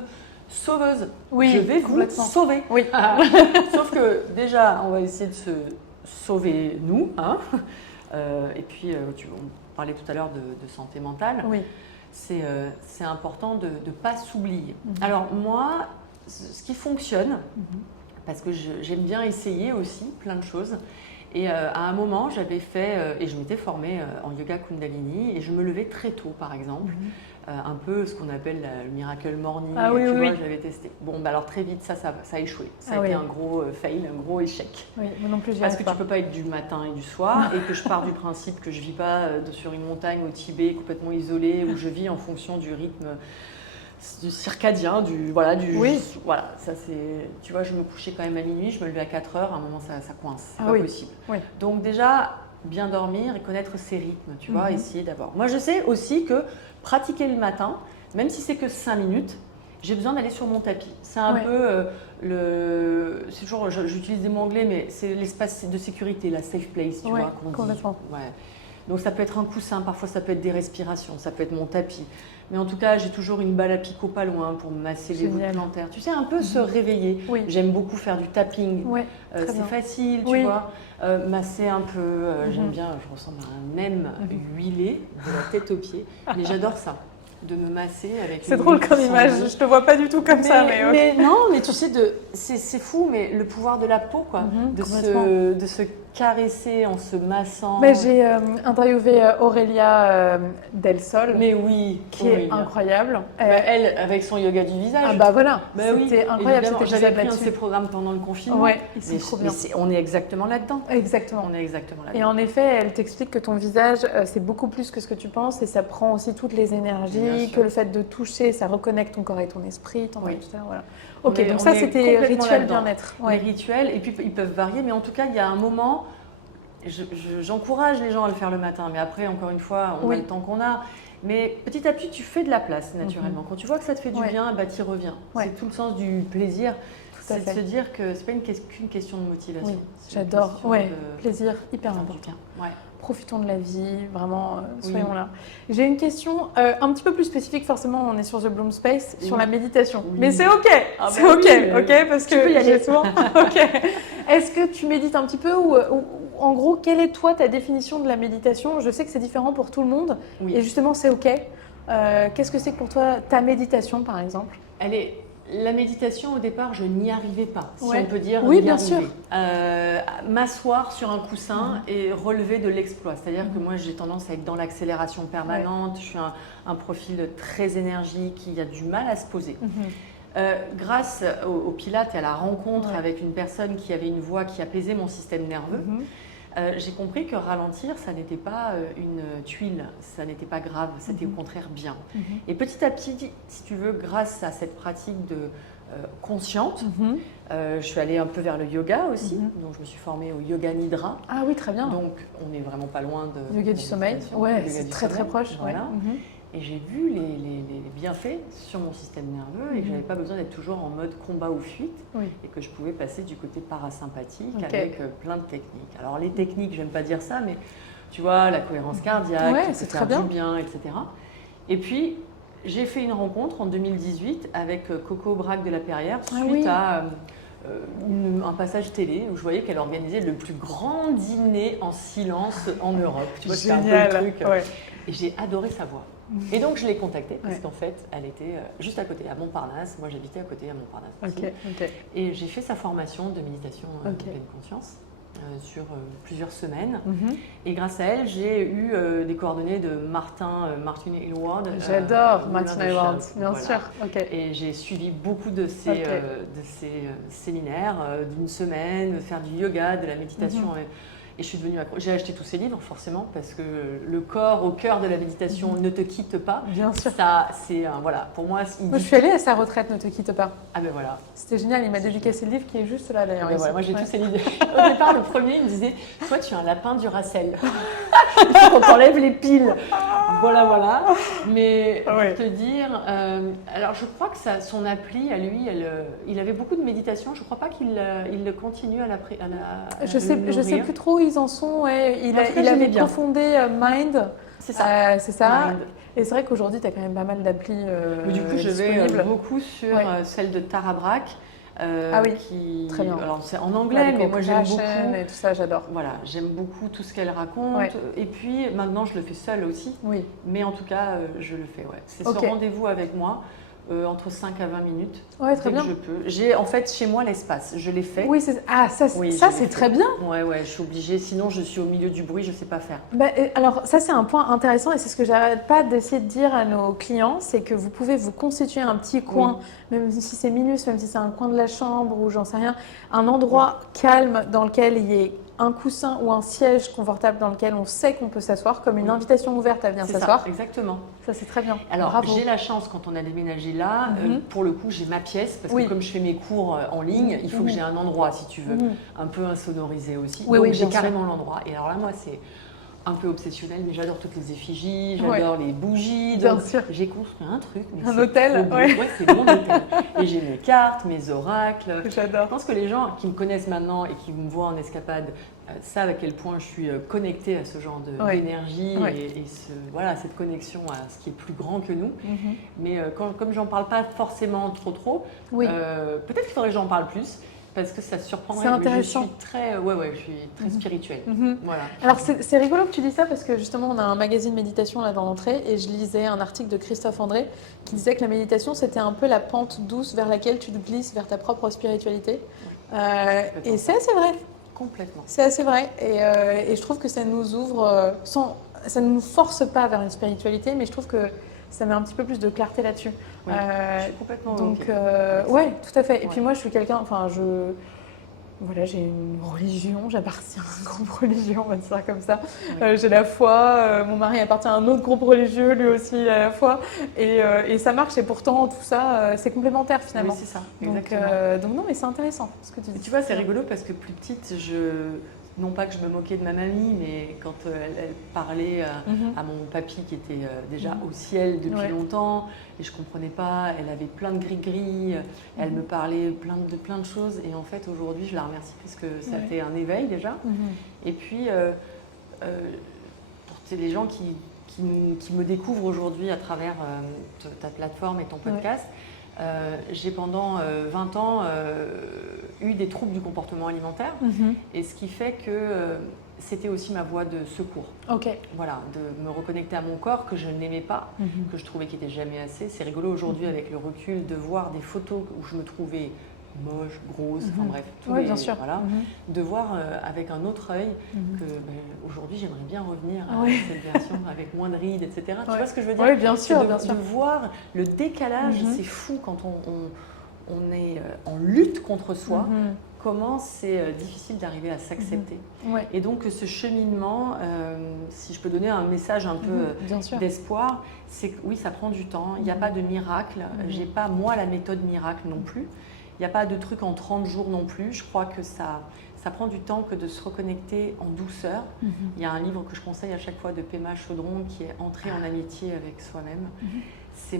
sauveuse. Je vais vous sauver. Sauf que déjà, on va essayer de se sauver nous. Et puis, on parlait tout à l'heure de santé mentale. C'est important de ne pas s'oublier. Alors moi, ce qui fonctionne, parce que j'aime bien essayer aussi plein de choses, et à un moment, j'avais fait, et je m'étais formée en yoga Kundalini, et je me levais très tôt, par exemple. Un peu ce qu'on appelle le miracle morning, tu vois, j'avais testé. Bon, alors très vite, ça a échoué. Ça a été un gros fail, un gros échec. Moi non plus, parce que tu ne peux pas être du matin et du soir, et que je pars du principe que je ne vis pas sur une montagne au Tibet, complètement isolée, où je vis en fonction du rythme du circadien, voilà, ça c'est, tu vois, je me couchais quand même à minuit, je me levais à 4 heures, à un moment ça coince, c'est pas possible. Donc déjà, bien dormir et connaître ses rythmes, tu vois, essayer d'abord. Moi je sais aussi que pratiquer le matin, même si c'est que 5 minutes, j'ai besoin d'aller sur mon tapis. C'est un peu c'est toujours, j'utilise des mots anglais, mais c'est l'espace de sécurité, la safe place, tu vois, qu'on dit. Donc ça peut être un coussin, parfois ça peut être des respirations, ça peut être mon tapis. Mais en tout cas, j'ai toujours une balle à picot pas loin pour me masser les bouts plantaires. Tu sais, un peu se réveiller. J'aime beaucoup faire du tapping. C'est facile, tu vois. Masser un peu. J'aime bien, je ressemble à un nem huilé de la tête aux pieds. Mais j'adore ça, de me masser avec. C'est drôle comme image, je te vois pas du tout comme ça. Mais non, mais tu sais, c'est fou, mais le pouvoir de la peau, quoi. De se caresser en se massant. J'ai interviewé Aurélia Del Sol, qui est incroyable. Elle, avec son yoga du visage. Ah bah voilà, c'était incroyable. J'avais pris un de ses programmes pendant le confinement. C'est trop bien. On est exactement là-dedans. Exactement. On est exactement là-dedans. Et en effet, elle t'explique que ton visage, c'est beaucoup plus que ce que tu penses et ça prend aussi toutes les énergies, que le fait de toucher, ça reconnecte ton corps et ton esprit. Voilà. Ok, donc ça c'était rituel bien-être. Les rituels, et puis ils peuvent varier, mais en tout cas, il y a un moment, j'encourage les gens à le faire le matin, mais après, encore une fois, on a le temps qu'on a. Mais petit à petit, tu fais de la place naturellement. Quand tu vois que ça te fait du bien, tu y reviens. C'est tout le sens du plaisir. C'est de se dire que ce n'est pas qu'une question de motivation. J'adore. Plaisir, hyper important. profitons de la vie, vraiment, soyons là. J'ai une question un petit peu plus spécifique, forcément, on est sur The Bloom Space, sur la méditation. Oui. Mais c'est OK, c'est OK, parce que tu peux y aller souvent. OK. Est-ce que tu médites un petit peu ou en gros, quelle est toi ta définition de la méditation? Je sais que c'est différent pour tout le monde et justement, c'est OK. Qu'est-ce que c'est pour toi ta méditation, par exemple? La méditation, au départ, je n'y arrivais pas, si on peut dire. Oui, bien sûr. M'asseoir sur un coussin et relever de l'exploit. C'est-à-dire que moi, j'ai tendance à être dans l'accélération permanente. Je suis un profil très énergique qui a du mal à se poser. Grâce au Pilates et à la rencontre avec une personne qui avait une voix qui apaisait mon système nerveux, j'ai compris que ralentir, ça n'était pas une tuile, ça n'était pas grave, c'était au contraire bien. Et petit à petit, si tu veux, grâce à cette pratique de consciente, je suis allée un peu vers le yoga aussi, donc je me suis formée au Yoga Nidra. Ah oui, très bien. Donc on n'est vraiment pas loin de yoga du sommeil. Ouais, c'est très très proche. Voilà. Et j'ai vu les bienfaits sur mon système nerveux et que je n'avais pas besoin d'être toujours en mode combat ou fuite et que je pouvais passer du côté parasympathique avec plein de techniques. Alors les techniques, je n'aime pas dire ça, mais tu vois, la cohérence cardiaque, c'est très bien, etc. Et puis, j'ai fait une rencontre en 2018 avec Coco Braque de la Perrière suite à un passage télé où je voyais qu'elle organisait le plus grand dîner en silence en Europe. Tu vois, c'était un peu le truc. Et j'ai adoré sa voix. Et donc je l'ai contactée parce qu'en fait elle était juste à côté, à Montparnasse. Moi j'habitais à côté à Montparnasse aussi. Et j'ai fait sa formation de méditation pleine conscience sur plusieurs semaines. Et grâce à elle, j'ai eu des coordonnées de Martin Aylward. J'adore Martin Aylward, bien sûr. Et j'ai suivi beaucoup de ces séminaires d'une semaine, faire du yoga, de la méditation. Et je suis devenue accro. J'ai acheté tous ces livres, forcément, parce que le corps au cœur de la méditation ne te quitte pas. Bien sûr. Ça, c'est voilà. Pour moi, je suis allée à sa retraite, ne te quitte pas. Ah ben voilà. C'était génial. Il m'a dédicacé le livre qui est juste là, d'ailleurs. Voilà, moi, j'ai tous ces livres. Au départ, le premier, il me disait « Toi, tu es un lapin du Racel. Il faut qu'on t'enlève les piles. » Voilà. Mais pour te dire, alors je crois que son appli à lui, il avait beaucoup de méditation. Je ne crois pas qu'il le continue à la. Je sais plus trop où ils en sont. Il avait cofondé Mind. C'est ça. C'est ça. Mind. Et c'est vrai qu'aujourd'hui, tu as quand même pas mal d'applis. Du coup, je vais beaucoup sur celle de Tara Brach. Très bien. Alors c'est en anglais, mais moi j'aime beaucoup. Et tout ça, j'adore. Voilà, j'aime beaucoup tout ce qu'elle raconte. Et puis maintenant, je le fais seule aussi. Mais en tout cas, je le fais. C'est ce rendez-vous avec moi. Entre 5 à 20 minutes. Très bien. Que je peux. J'ai en fait chez moi l'espace, je l'ai fait. Oui, ça c'est très bien. Ouais, je suis obligée, sinon je suis au milieu du bruit, je ne sais pas faire. Alors ça c'est un point intéressant et c'est ce que j'arrête pas d'essayer de dire à nos clients, c'est que vous pouvez vous constituer un petit coin, même si c'est minus, même si c'est un coin de la chambre ou j'en sais rien, un endroit calme dans lequel il y ait un coussin ou un siège confortable dans lequel on sait qu'on peut s'asseoir, comme une invitation ouverte à venir s'asseoir. Exactement. Ça, c'est très bien. Alors, j'ai la chance, quand on a déménagé là, pour le coup, j'ai ma pièce, parce que comme je fais mes cours en ligne, il faut que j'ai un endroit, si tu veux, un peu insonorisé aussi. Donc, j'ai carrément l'endroit. Et alors là, moi, c'est un peu obsessionnel, mais j'adore toutes les effigies, j'adore les bougies. Bien sûr. J'ai construit un truc. Un hôtel. C'est mon hôtel. Et j'ai mes cartes, mes oracles. J'adore. Je pense que les gens qui me connaissent maintenant et qui me voient en escapade savent à quel point je suis connectée à ce genre d'énergie et cette connexion à ce qui est plus grand que nous. Mais comme j'en parle pas forcément trop, peut-être qu'il faudrait que j'en parle plus. Parce que ça surprendrait. C'est intéressant. Je suis très, je suis très spirituelle. Voilà. Alors c'est rigolo que tu dis ça parce que justement on a un magazine méditation là dans l'entrée et je lisais un article de Christophe André qui disait que la méditation c'était un peu la pente douce vers laquelle tu te glisses vers ta propre spiritualité. Et c'est assez vrai. Complètement. C'est assez vrai et je trouve que ça nous ouvre, ça ne nous force pas vers une spiritualité, mais je trouve que ça met un petit peu plus de clarté là-dessus. Je suis complètement donc, tout à fait. Et puis moi, je suis quelqu'un, j'ai une religion, j'appartiens à un groupe religieux, on va dire ça comme ça. J'ai la foi, mon mari appartient à un autre groupe religieux, lui aussi à la foi. Et ça marche, et pourtant, tout ça, c'est complémentaire finalement. Oui, c'est ça, exactement. Donc non, mais c'est intéressant ce que tu dis. Tu vois, c'est rigolo parce que plus petite, non pas que je me moquais de ma mamie, mais quand elle parlait à mon papy qui était déjà au ciel depuis longtemps, et je ne comprenais pas, elle avait plein de gris-gris, elle me parlait de plein de choses, et en fait aujourd'hui je la remercie parce que ça fait un éveil déjà. Et puis pour les gens qui me découvrent aujourd'hui à travers ta plateforme et ton podcast, j'ai pendant 20 ans eu des troubles du comportement alimentaire, et ce qui fait que c'était aussi ma voie de secours. Voilà, de me reconnecter à mon corps que je n'aimais pas, que je trouvais qu'il n'était jamais assez. C'est rigolo aujourd'hui avec le recul de voir des photos où je me trouvais moche, grosse, enfin bref, bien sûr. Voilà, de voir avec un autre œil que aujourd'hui j'aimerais bien revenir à cette version avec moins de rides, etc. Tu vois ce que je veux dire? Oui, bien sûr, bien sûr. De voir le décalage, c'est fou quand on est en lutte contre soi, comment c'est difficile d'arriver à s'accepter. Et donc ce cheminement, si je peux donner un message un peu d'espoir, c'est que oui, ça prend du temps, il n'y a pas de miracle, j'ai pas moi la méthode miracle non plus. Il n'y a pas de truc en 30 jours non plus. Je crois que ça prend du temps que de se reconnecter en douceur. Il y a un livre que je conseille à chaque fois de Pema Chodron qui est Entrer en amitié avec soi-même.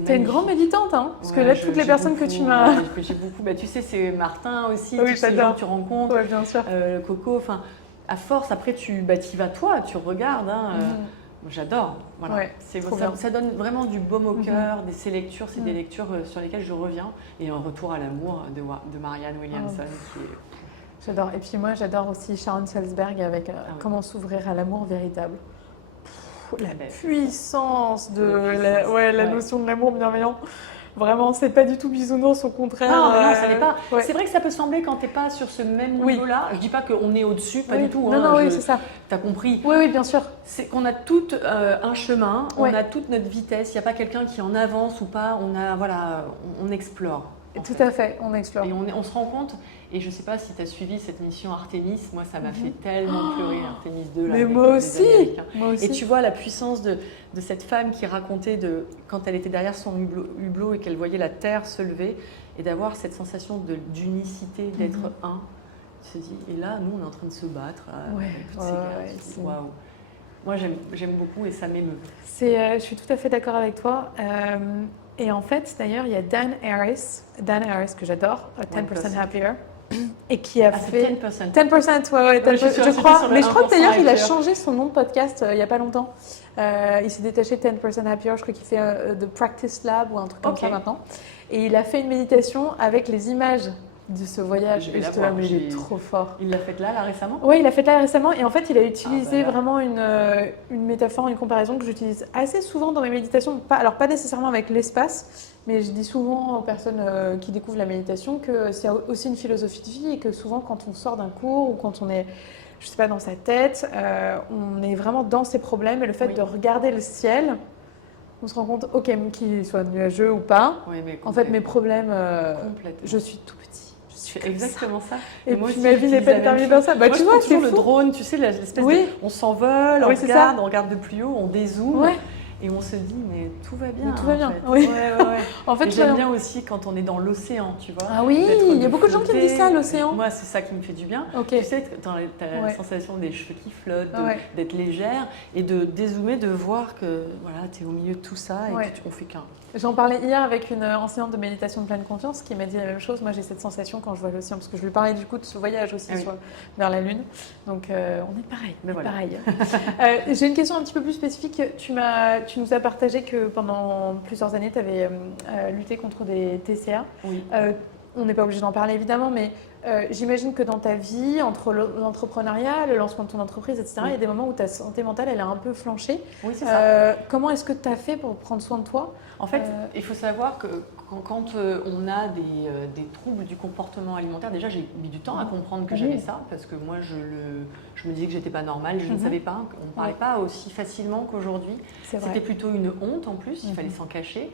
T'es une grande méditante, hein, parce que là, toutes les personnes que tu m'as... J'ai beaucoup. Tu sais, c'est Martin aussi, oui, tous ces gens que tu rencontres. Oui, bien sûr. Coco, enfin, à force, après, tu y vas toi, tu regardes. J'adore. Voilà. Ça donne vraiment du baume au cœur. Ces lectures, c'est des lectures sur lesquelles je reviens. Et un retour à l'amour de Marianne Williamson. Qui est... J'adore. Et puis moi, j'adore aussi Sharon Salzberg avec Comment s'ouvrir à l'amour véritable. La puissance de la notion de l'amour bienveillant. Vraiment, c'est pas du tout bisounours, au contraire. Non, ça n'est pas. C'est vrai que ça peut sembler quand t'es pas sur ce même niveau-là. Je dis pas qu'on est au-dessus, pas du tout. Non, oui, c'est ça. T'as compris. Oui, bien sûr. C'est qu'on a tout un chemin, on a toute notre vitesse. Il n'y a pas quelqu'un qui en avance ou pas. On explore. Tout à fait, on explore. Et on se rend compte. Et je ne sais pas si tu as suivi cette mission Artemis. Moi, ça m'a fait tellement pleurer, Artemis 2. Là, mais moi aussi. Et tu vois la puissance de cette femme qui racontait quand elle était derrière son hublot et qu'elle voyait la terre se lever et d'avoir cette sensation d'unicité, d'être un. Tu te dis, et là, nous, on est en train de se battre avec toutes ces gars. Waouh. Moi, j'aime beaucoup et ça m'émeut. Je suis tout à fait d'accord avec toi. Et en fait, d'ailleurs, il y a Dan Harris que j'adore, 10% Happier. Et qui a fait 10%. 10%, ouais, je crois. Mais je crois que d'ailleurs, il a changé son nom de podcast il n'y a pas longtemps. Il s'est détaché de 10% Happier. Je crois qu'il fait The Practice Lab ou un truc comme ça maintenant. Et il a fait une méditation avec les images de ce voyage. Et justement, il est trop fort. Il l'a fait là récemment? Oui, il l'a fait là récemment. Et en fait, il a utilisé vraiment une métaphore, une comparaison que j'utilise assez souvent dans mes méditations. Alors, pas nécessairement avec l'espace, mais je dis souvent aux personnes qui découvrent la méditation que c'est aussi une philosophie de vie et que souvent, quand on sort d'un cours ou quand on est, je sais pas, dans sa tête, on est vraiment dans ses problèmes. Et le fait de regarder le ciel, on se rend compte, ok, qu'il soit nuageux ou pas, en fait, mes problèmes, je suis tout petit. C'est exactement ça. Et moi puis ma vie n'est pas déterminée par ça. Bah, tu vois, c'est le drone, tu sais, l'espèce de... On s'envole, on regarde de plus haut, on dézoome. Et on se dit, mais tout va bien. Tout va bien, En fait, j'aime bien aussi quand on est dans l'océan, tu vois. Ah oui, il y a beaucoup de gens qui me disent ça, l'océan. Moi, c'est ça qui me fait du bien. Tu sais, tu as la sensation des cheveux qui flottent, d'être légère et de dézoomer, de voir que tu es au milieu de tout ça et qu'on fait qu'un. J'en parlais hier avec une enseignante de méditation de pleine conscience qui m'a dit la même chose. Moi, j'ai cette sensation quand je vois l'océan, parce que je lui parlais du coup de ce voyage aussi vers la Lune. Donc, on est pareil. Pareil. J'ai une question un petit peu plus spécifique. Tu nous as partagé que pendant plusieurs années, tu avais lutté contre des TCA. Oui. On n'est pas obligé d'en parler évidemment, mais j'imagine que dans ta vie, entre l'entrepreneuriat, le lancement de ton entreprise, etc., il y a des moments où ta santé mentale, elle a un peu flanché. Oui, c'est ça. Comment est-ce que tu as fait pour prendre soin de toi? En fait, il faut savoir que quand on a des troubles du comportement alimentaire, déjà j'ai mis du temps à comprendre que j'avais ça, parce que moi je me disais que j'étais pas normale, je ne savais pas, on ne parlait pas aussi facilement qu'aujourd'hui. C'était plutôt une honte en plus, il fallait s'en cacher.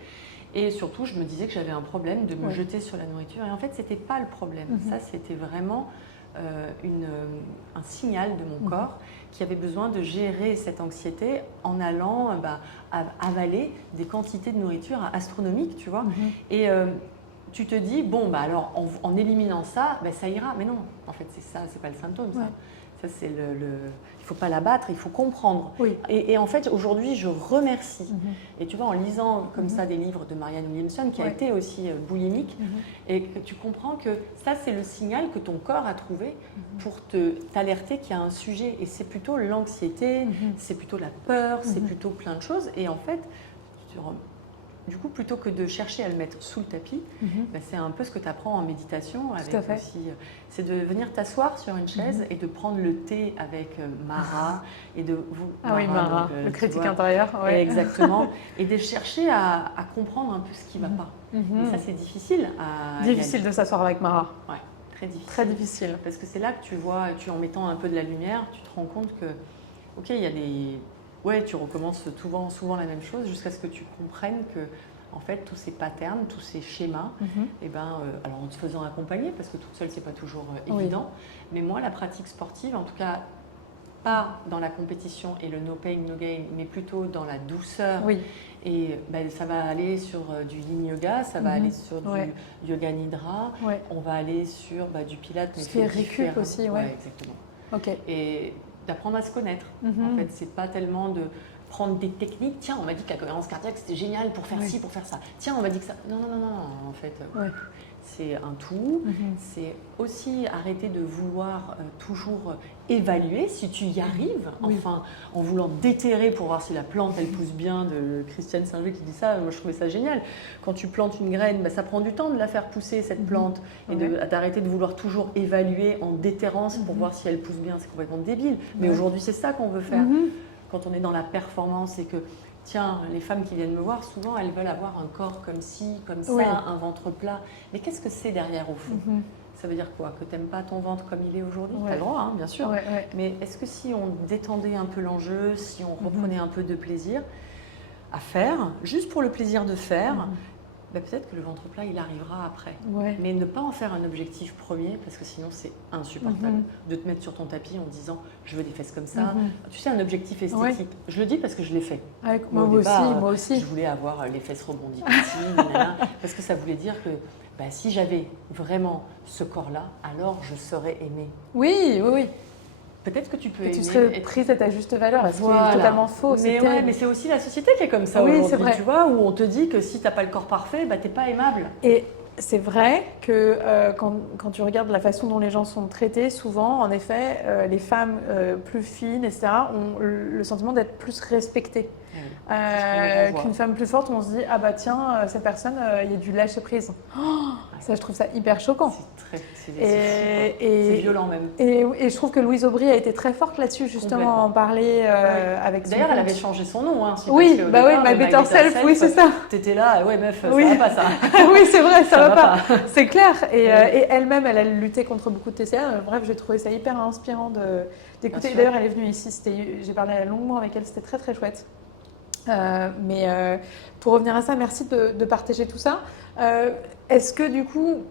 Et surtout, je me disais que j'avais un problème de me jeter sur la nourriture. Et en fait, ce n'était pas le problème. Ça, c'était vraiment un signal de mon corps qui avait besoin de gérer cette anxiété en allant avaler des quantités de nourriture astronomiques, tu vois. Et tu te dis, bon, bah alors en éliminant ça, bah, ça ira. Mais non, en fait, c'est ça, c'est pas le symptôme, ça. Ouais. Ça, c'est il faut pas l'abattre, il faut comprendre. Oui. Et en fait, aujourd'hui, je remercie. Et tu vois, en lisant comme ça des livres de Marianne Williamson, qui a été aussi boulimique, et que tu comprends que ça, c'est le signal que ton corps a trouvé pour t'alerter qu'il y a un sujet. Et c'est plutôt l'anxiété, c'est plutôt la peur, c'est plutôt plein de choses. Et en fait, du coup, plutôt que de chercher à le mettre sous le tapis, bah, c'est un peu ce que tu apprends en méditation. C'est de venir t'asseoir sur une chaise et de prendre le thé avec Mara et de vous. Mara, le critique intérieur. Ouais. Exactement. Et de chercher à comprendre un peu ce qui ne va pas. Et ça, c'est difficile. Difficile de s'asseoir avec Mara. Ouais, très difficile. Très difficile. Parce que c'est là que tu vois, en mettant un peu de la lumière, tu te rends compte que, ok, il y a des... Ouais, tu recommences souvent la même chose jusqu'à ce que tu comprennes que, en fait, tous ces patterns, tous ces schémas, et alors en te faisant accompagner, parce que toute seule, c'est pas toujours évident. Mais moi, la pratique sportive, en tout cas, pas dans la compétition et le no pain, no gain, mais plutôt dans la douceur. Oui. Et ça va aller sur du yin yoga, ça va aller sur du yoga nidra, on va aller sur du pilates. Ce qui est récup aussi, ouais. Exactement. Ok. Et d'apprendre à se connaître. En fait, c'est pas tellement de prendre des techniques. Tiens, on m'a dit que la cohérence cardiaque, c'était génial pour faire ci, pour faire ça. Tiens, on m'a dit que ça... Non. En fait, c'est un tout. C'est aussi arrêter de vouloir toujours évaluer si tu y arrives. Enfin, en voulant déterrer pour voir si la plante, elle pousse bien, de Christiane Saint-Louis qui dit ça. Moi, je trouvais ça génial. Quand tu plantes une graine, ça prend du temps de la faire pousser, cette plante. Et d'arrêter de vouloir toujours évaluer en déterrence pour voir si elle pousse bien. C'est complètement débile. Mais aujourd'hui, c'est ça qu'on veut faire. Quand on est dans la performance et que, tiens, les femmes qui viennent me voir, souvent, elles veulent avoir un corps comme ci, comme ça, un ventre plat. Mais qu'est-ce que c'est derrière au fond ? Ça veut dire quoi ? Que tu n'aimes pas ton ventre comme il est aujourd'hui ? Tu as le droit, hein, bien sûr. Mais est-ce que si on détendait un peu l'enjeu, si on reprenait un peu de plaisir à faire, juste pour le plaisir de faire, peut-être que le ventre plat, il arrivera après. Mais ne pas en faire un objectif premier, parce que sinon, c'est insupportable. De te mettre sur ton tapis en disant « je veux des fesses comme ça ». Tu sais, un objectif esthétique. Je le dis parce que je l'ai fait. Moi aussi. Je voulais avoir les fesses rebondies parce que ça voulait dire que si j'avais vraiment ce corps-là, alors je serais aimée. Oui. Peut-être que tu peux tu serais prise à ta juste valeur, ce qui est totalement faux. Mais c'est aussi la société qui est comme ça aujourd'hui, tu vois, où on te dit que si tu n'as pas le corps parfait, tu n'es pas aimable. Et c'est vrai que quand tu regardes la façon dont les gens sont traités, souvent, en effet, les femmes plus fines, etc., ont le sentiment d'être plus respectées. Qu'une femme plus forte, on se dit, ah bah tiens, cette personne, il y a du lâcher prise. Ça, je trouve ça hyper choquant. C'est violent même. Et je trouve que Louise Aubry a été très forte là-dessus, justement, en parler avec son D'ailleurs, elle compte. avait changé son nom. Hein, oui, My Better Self, oui, c'est ça. T'étais là, meuf, ça va pas ça. Oui, c'est vrai, ça va pas. C'est clair. Et elle-même, elle a lutté contre beaucoup de TCA. Bref, j'ai trouvé ça hyper inspirant d'écouter. D'ailleurs, elle est venue ici, j'ai parlé longuement avec elle, c'était très très chouette. Mais pour revenir à ça, merci de partager tout ça. Est-ce que du coup,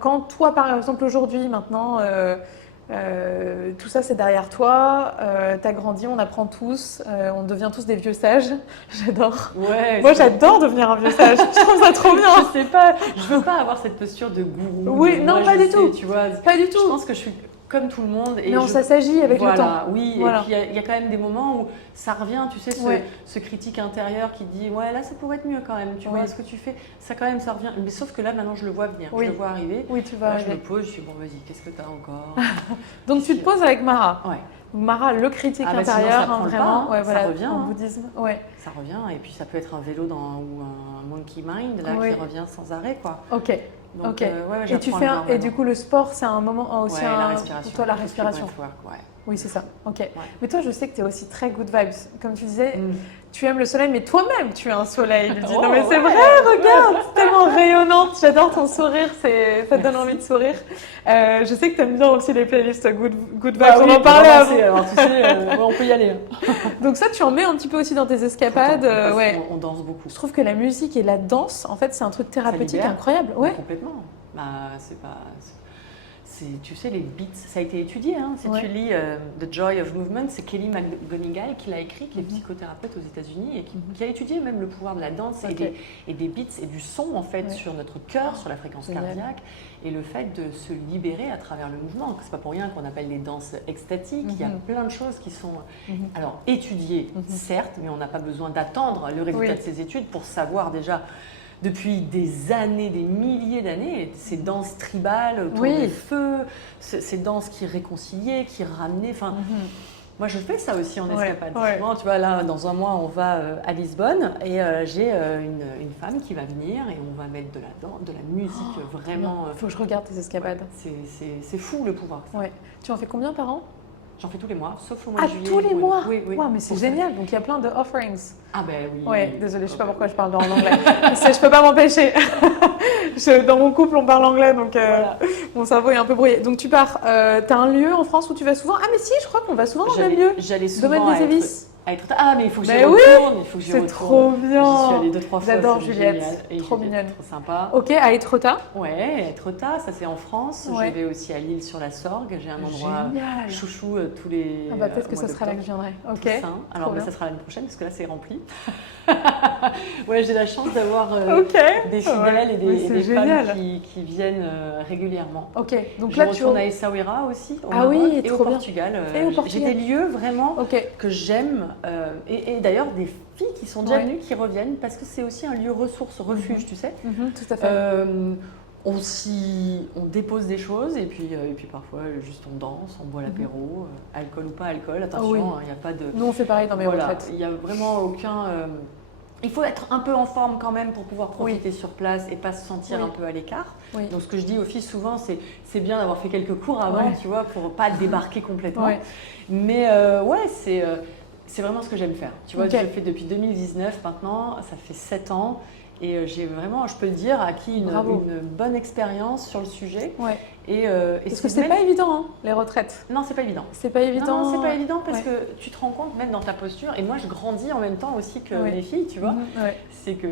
quand toi, par exemple, aujourd'hui, maintenant, tout ça c'est derrière toi, t'as grandi, on apprend tous, on devient tous des vieux sages. J'adore. Moi, j'adore devenir un vieux sage. Je trouve ça trop bien. Je sais pas, je veux pas avoir cette posture de gourou. Oui, non, pas du tout. Tu vois, pas du tout. Je pense que je suis comme tout le monde. Et non, ça s'agit avec le temps. Oui, et puis il y a quand même des moments où ça revient, tu sais, ce critique intérieur qui dit « ouais, là, ça pourrait être mieux quand même, tu vois, ce que tu fais, ça quand même, ça revient. » Mais sauf que là, maintenant, je le vois venir, je le vois arriver. Oui, tu vas. Je me pose, je suis « bon, vas-y, qu'est-ce que tu as encore ?» Donc, tu te poses avec Mara. Ouais. Mara, le critique intérieur, sinon, vraiment, ça revient, en bouddhisme. Ça revient, et puis ça peut être un vélo ou un monkey mind là, qui revient sans arrêt, quoi. Ok. Donc, et tu fais et du coup le sport c'est un moment aussi la respiration. Pour toi la respiration. Oui c'est ça. Ok. Mais toi je sais que tu es aussi très good vibes. Comme tu disais, tu aimes le soleil, mais toi-même tu es un soleil. Je dis non mais c'est vrai, regarde, c'est tellement rayonnante. J'adore ton sourire, ça te donne envie de sourire. Je sais que tu aimes bien aussi les playlists good vibes. On en parlait avant. Alors tu sais, on peut y aller. Donc ça tu en mets un petit peu aussi dans tes escapades. On danse beaucoup. Je trouve que la musique et la danse, en fait, c'est un truc thérapeutique incroyable. Complètement. tu sais, les beats, ça a été étudié. Hein. Si tu lis The Joy of Movement, c'est Kelly McGonigal qui l'a écrit, qui est psychothérapeute aux États-Unis et qui a étudié même le pouvoir de la danse et des beats et du son en fait sur notre cœur, sur la fréquence cardiaque et le fait de se libérer à travers le mouvement. C'est pas pour rien qu'on appelle les danses extatiques. Il y a plein de choses qui sont alors étudiées, certes, mais on n'a pas besoin d'attendre le résultat de ces études pour savoir déjà. Depuis des années, des milliers d'années, ces danses tribales autour du feu, ces danses qui réconciliaient, qui ramenaient. Enfin, moi, je fais ça aussi en escapade. Souvent, tu vois, là, dans un mois, on va à Lisbonne et j'ai une femme qui va venir et on va mettre de la musique vraiment. Il faut que je regarde tes escapades. C'est fou le pouvoir. Ouais. Tu en fais combien par an? J'en fais tous les mois, sauf au mois de juillet. Tous les mois? Oui. Wow, mais c'est génial, donc il y a plein de offerings. Ah ben oui. Ouais, désolée, je sais pas pourquoi je parle en anglais. Je peux pas m'empêcher. Dans mon couple, on parle anglais, donc mon cerveau est un peu brouillé. Donc tu pars, t'as un lieu en France où tu vas souvent? Ah mais si, je crois qu'on va souvent dans le même lieu. J'allais souvent Domaine des Évices. Ah mais il faut que j'y retourne, c'est trop bien. J'y suis allée 2-3 fois. J'adore Juliette, trop mignonne. Trop sympa. Ok, à Étretat. Ouais, Étretat, ça c'est en France. Je vais aussi à Lille sur la Sorgue. J'ai un endroit chouchou tous les. Ah bah peut-être que ce sera là que je viendrai. Ok. Alors ça sera l'année prochaine parce que là c'est rempli. Ouais, j'ai la chance d'avoir des fidèles et des femmes qui viennent régulièrement. Ok. Donc je là retourne à Essaouira aussi, au Maroc, et au Portugal. J'ai des lieux vraiment que j'aime. Et d'ailleurs, des filles qui sont déjà venues, qui reviennent, parce que c'est aussi un lieu ressource, refuge, tu sais. Tout à fait. On dépose des choses et puis parfois juste on danse, on boit l'apéro, alcool ou pas alcool, attention, il n'y a pas de... Nous on fait pareil dans mes retraites. Il n'y a vraiment aucun... Il faut être un peu en forme quand même pour pouvoir profiter sur place et pas se sentir un peu à l'écart. Donc ce que je dis aux filles souvent, c'est bien d'avoir fait quelques cours avant, tu vois, pour pas débarquer complètement. Mais c'est vraiment ce que j'aime faire. Tu vois, je le fais depuis 2019 maintenant, ça fait 7 ans. Et j'ai vraiment, je peux le dire, acquis une bonne expérience sur le sujet. Parce que c'est pas évident, hein, les retraites. Non, c'est pas évident. C'est pas évident. Non, c'est pas évident parce que tu te rends compte même dans ta posture. Et moi, je grandis en même temps aussi que les filles, tu vois. C'est que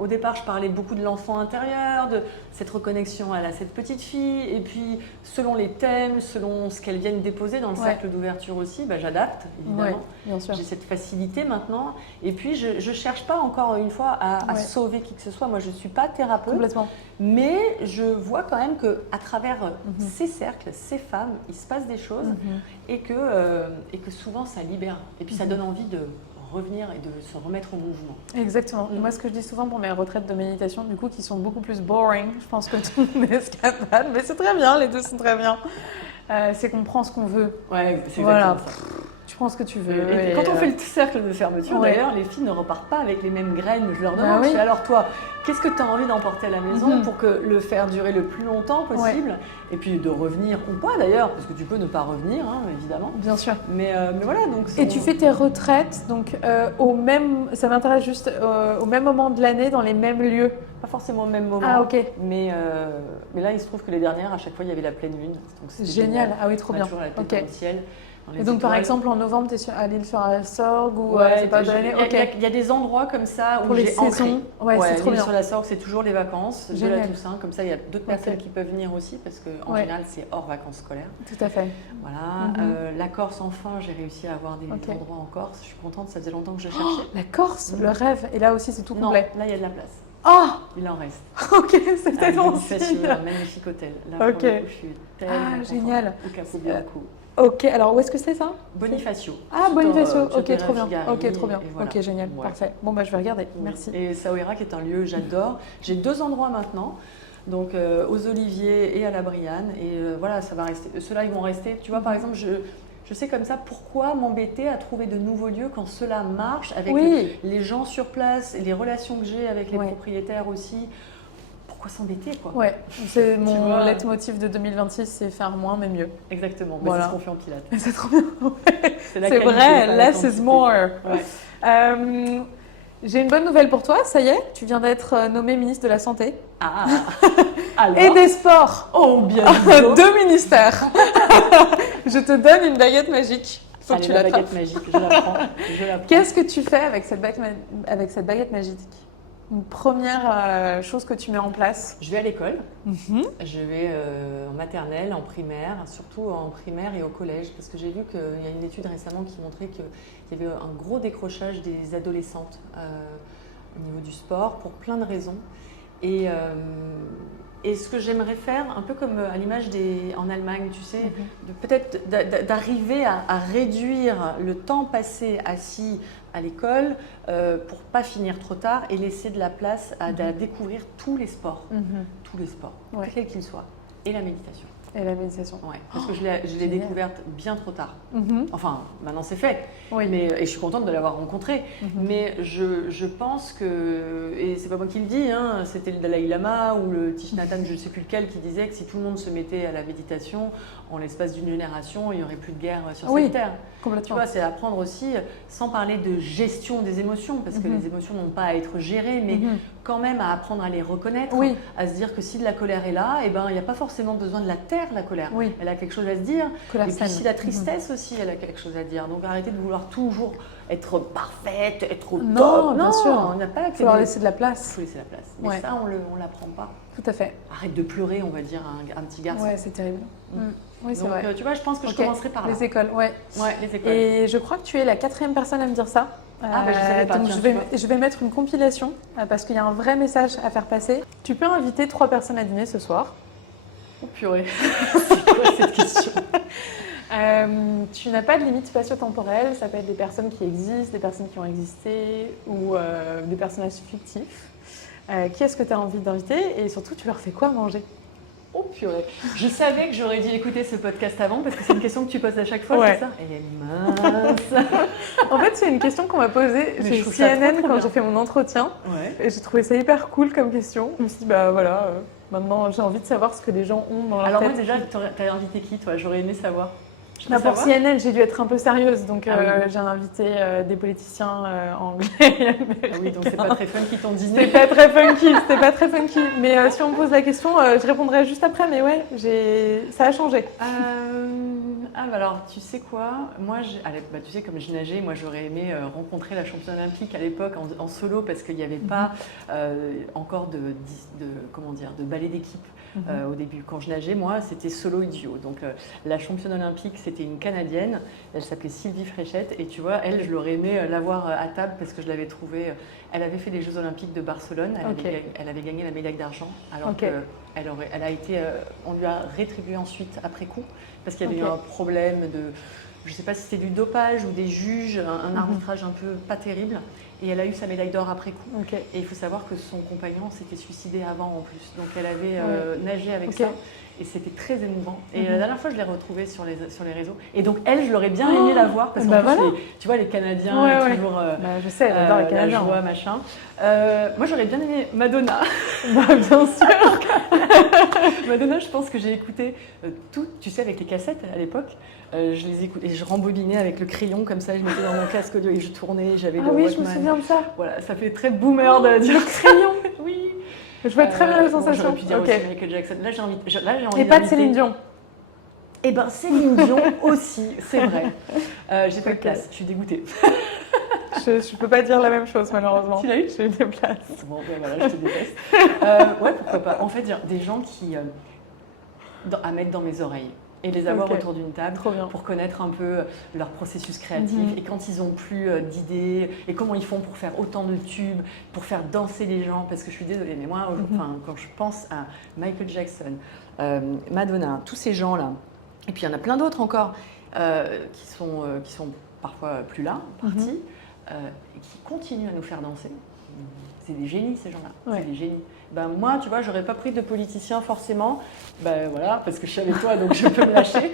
au départ, je parlais beaucoup de l'enfant intérieur, de cette reconnexion à cette petite fille. Et puis, selon les thèmes, selon ce qu'elles viennent déposer dans le cercle d'ouverture aussi, j'adapte, évidemment. Bien sûr. J'ai cette facilité maintenant. Et puis, je ne cherche pas encore une fois à sauver qui que ce soit. Moi, je ne suis pas thérapeute. Complètement. Mais je vois quand même qu'à travers ces cercles, ces femmes, il se passe des choses et que souvent, ça libère. Et puis, ça donne envie de revenir et de se remettre au mouvement. Exactement. Moi, ce que je dis souvent pour mes retraites de méditation, du coup, qui sont beaucoup plus boring, je pense que tout mon escapade, mais c'est très bien, les deux sont très bien, c'est qu'on prend ce qu'on veut. Ouais, c'est exactement ça. Tu prends ce que tu veux. Et quand on fait le cercle de fermeture, d'ailleurs, les filles ne repartent pas avec les mêmes graines. Je leur demande, alors toi, qu'est-ce que tu as envie d'emporter à la maison pour que le faire durer le plus longtemps possible et puis de revenir ou pas d'ailleurs, parce que tu peux ne pas revenir, hein, évidemment. Bien sûr. Mais voilà. Donc, et tu fais tes retraites donc, ça m'intéresse juste, au même moment de l'année, dans les mêmes lieux? Pas forcément au même moment. Ah, ok. Mais là, il se trouve que les dernières, à chaque fois, il y avait la pleine lune. C'est génial. Ah oui, trop bien. Toujours la tête dans le ciel. Et donc, par exemple, en novembre, tu es à l'île sur la Sorgue ou c'est pas de l'année? Il y a des endroits comme ça où pour les j'ai saisons. C'est trop bien. Sur la Sorgue, c'est toujours les vacances de la Toussaint. Comme ça, il y a d'autres personnes qui peuvent venir aussi parce qu'en général, c'est hors vacances scolaires. Tout à fait. Voilà. La Corse, enfin, j'ai réussi à avoir des endroits en Corse. Je suis contente, ça faisait longtemps que je cherchais. La Corse, le rêve. Et là aussi, c'est tout complet. Non, là, il y a de la place. Oh, il en reste. Ok, c'était bon signe. Un magnifique hôtel. Là, pour le coup, je suis tellement génial. Au Capo Bianco. Ok, alors où est-ce que c'est ça? Bonifacio. Ah, Bonifacio, ok, trop bien. Figari, ok, trop bien. Voilà. Ok, génial, parfait. Bon, je vais regarder, merci. Et Essaouira, qui est un lieu, j'adore. J'ai 2 endroits maintenant, donc aux Oliviers et à la Brianne. Et voilà, ça va rester. Ceux-là, ils vont rester. Tu vois, par exemple, je sais comme ça pourquoi m'embêter à trouver de nouveaux lieux quand cela marche avec les gens sur place et les relations que j'ai avec les propriétaires aussi. Pourquoi s'embêter quoi? Ouais, c'est mon leitmotiv de 2026, c'est faire moins mais mieux. Exactement, c'est ce qu'on fait en pilates. C'est trop bien. C'est vrai, less is more. J'ai une bonne nouvelle pour toi, ça y est, tu viens d'être nommée ministre de la Santé. Ah alors... Et des Sports. Oh bien 2 ministères. Je te donne une baguette magique. Faut que tu la baguette magique, je la prends. Qu'est-ce que tu fais avec cette baguette magique? une première chose que tu mets en place? Je vais à l'école, je vais en maternelle, en primaire, surtout en primaire et au collège, parce que j'ai vu qu'il y a une étude récemment qui montrait qu'il y avait un gros décrochage des adolescentes au niveau du sport pour plein de raisons. Et ce que j'aimerais faire, un peu comme à l'image en Allemagne, tu sais, peut-être d'arriver à réduire le temps passé assis à l'école pour pas finir trop tard et laisser de la place à découvrir tous les sports, quels qu'ils soient, et la méditation. Et la méditation. Ouais, parce que je l'ai découverte bien trop tard. Enfin, maintenant c'est fait. Oui. Et je suis contente de l'avoir rencontrée. Mais je pense que, et c'est pas moi qui le dis, hein, c'était le Dalai Lama ou le Thich Nhat Hanh, je ne sais plus lequel, qui disait que si tout le monde se mettait à la méditation, en l'espace d'une génération, il n'y aurait plus de guerre sur cette terre. Complètement. Tu vois, c'est apprendre aussi, sans parler de gestion des émotions, parce que les émotions n'ont pas à être gérées, mais quand même à apprendre à les reconnaître, à se dire que si de la colère est là, eh ben, il n'y a pas forcément besoin de la taire, la colère. Elle a quelque chose à se dire. Colère et puis si la tristesse aussi, elle a quelque chose à dire. Donc arrêtez de vouloir toujours être parfaite, être au top. Non, bien sûr. On n'a pas Il faut leur laisser de la place. Il faut laisser la place. Mais ça, on ne l'apprend pas. Tout à fait. Arrête de pleurer, on va dire, un petit garçon. Ouais, c'est terrible. Oui, c'est Donc, vrai. tu vois, je pense que je commencerai par là. Les écoles, Ouais, les écoles. Et je crois que tu es la 4e personne à me dire ça. Je savais pas. Donc je vais mettre une compilation parce qu'il y a un vrai message à faire passer. Tu peux inviter 3 personnes à dîner ce soir. Oh purée, c'est quoi cette question? Tu n'as pas de limite spatio-temporelle, ça peut être des personnes qui existent, des personnes qui ont existé ou des personnages fictifs. Qui est-ce que tu as envie d'inviter et surtout tu leur fais quoi manger? Oh purée, je savais que j'aurais dû écouter ce podcast avant parce que c'est une question que tu poses à chaque fois, c'est ça? Elle est mince. En fait, c'est une question qu'on m'a posée chez CNN quand j'ai fait mon entretien. Et j'ai trouvé ça hyper cool comme question. Je me suis dit, bah voilà, maintenant j'ai envie de savoir ce que les gens ont dans leur tête. Alors moi déjà, t'as invité qui toi? J'aurais aimé savoir. Pour CNN, j'ai dû être un peu sérieuse, donc j'ai invité des politiciens anglais. Ah oui, donc c'est pas très funky ton dîner. C'était pas très funky. Mais si on me pose la question, je répondrai juste après. Mais ouais, ça a changé. Alors, tu sais quoi? Moi, tu sais, comme je nageais, moi j'aurais aimé rencontrer la championne olympique à l'époque en solo parce qu'il n'y avait pas encore de ballet d'équipe. Au début, quand je nageais, moi, c'était solo et duo. Donc, la championne olympique, c'était une Canadienne. Elle s'appelait Sylvie Fréchette. Et tu vois, elle, je l'aurais aimé l'avoir à table parce que je l'avais trouvée. Elle avait fait les Jeux Olympiques de Barcelone. Elle avait gagné la médaille d'argent. Alors elle a été, on lui a rétribué ensuite après coup parce qu'il y avait eu un problème de. Je ne sais pas si c'était du dopage ou des juges, un arbitrage un peu pas terrible. Et elle a eu sa médaille d'or après coup. Et il faut savoir que son compagnon s'était suicidé avant en plus. Donc elle avait nagé avec ça. Et c'était très émouvant. Et la dernière fois, je l'ai retrouvée sur les réseaux. Et donc elle, je l'aurais bien aimé la voir. Parce qu'en plus, tu vois, les Canadiens, toujours je sais, j'adore les Canadiens. La joie, machin. Moi, j'aurais bien aimé Madonna. Bien sûr. Madonna, je pense que j'ai écouté tout, tu sais, avec les cassettes à l'époque. Je les écoutais, je rembobinais avec le crayon comme ça, je mettais dans mon casque audio et je tournais, j'avais le Walkman. Je me souviens de ça. Voilà, ça fait très boomer de dire le crayon. Oui. Je vois très bien la sensation. J'aurais pu dire aussi Michael Jackson. Là, j'ai envie et pas de Céline Dion. Eh ben, Céline Dion aussi, c'est vrai. J'ai pas de place, je suis dégoûtée. Je ne peux pas dire la même chose, malheureusement. Tu l'as eu? J'ai eu des places. Bon, ben voilà, je te déteste. Ouais, pourquoi pas. En fait, des gens qui... à mettre dans mes oreilles. Et les avoir autour d'une table pour connaître un peu leur processus créatif et quand ils n'ont plus d'idées et comment ils font pour faire autant de tubes, pour faire danser les gens. Parce que je suis désolée, mais moi, quand je pense à Michael Jackson, Madonna, tous ces gens-là, et puis il y en a plein d'autres encore qui sont parfois plus là, partis, et qui continuent à nous faire danser. C'est des génies, ces gens-là. C'est des génies. Ben moi, tu vois, j'aurais pas pris de politicien forcément. Ben voilà, parce que je suis avec toi, donc je peux me lâcher.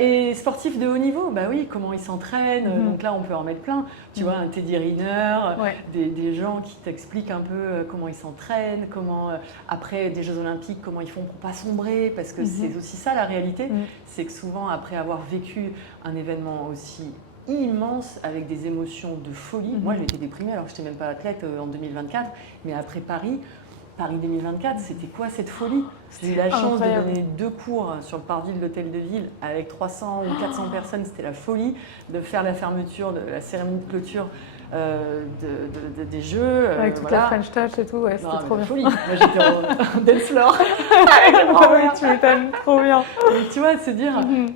Et sportifs de haut niveau, ben oui, comment ils s'entraînent. Donc là, on peut en mettre plein. Tu vois, un Teddy Riner, des gens qui t'expliquent un peu comment ils s'entraînent, comment après des Jeux Olympiques, comment ils font pour pas sombrer, parce que c'est aussi ça la réalité. C'est que souvent, après avoir vécu un événement aussi immense avec des émotions de folie. Moi, j'étais déprimée alors que je n'étais même pas athlète en 2024. Mais après Paris, Paris 2024, c'était quoi cette folie? J'ai eu la chance de donner 2 cours sur le parvis de l'hôtel de ville avec 300 ou 400 personnes, c'était la folie de faire la fermeture, de la cérémonie de clôture des jeux. Avec toute la French touch et tout, ouais, c'était trop bien. Folie. Moi j'étais en dance floor. Oui, tu m'étonnes, trop bien. Et tu vois, de se dire,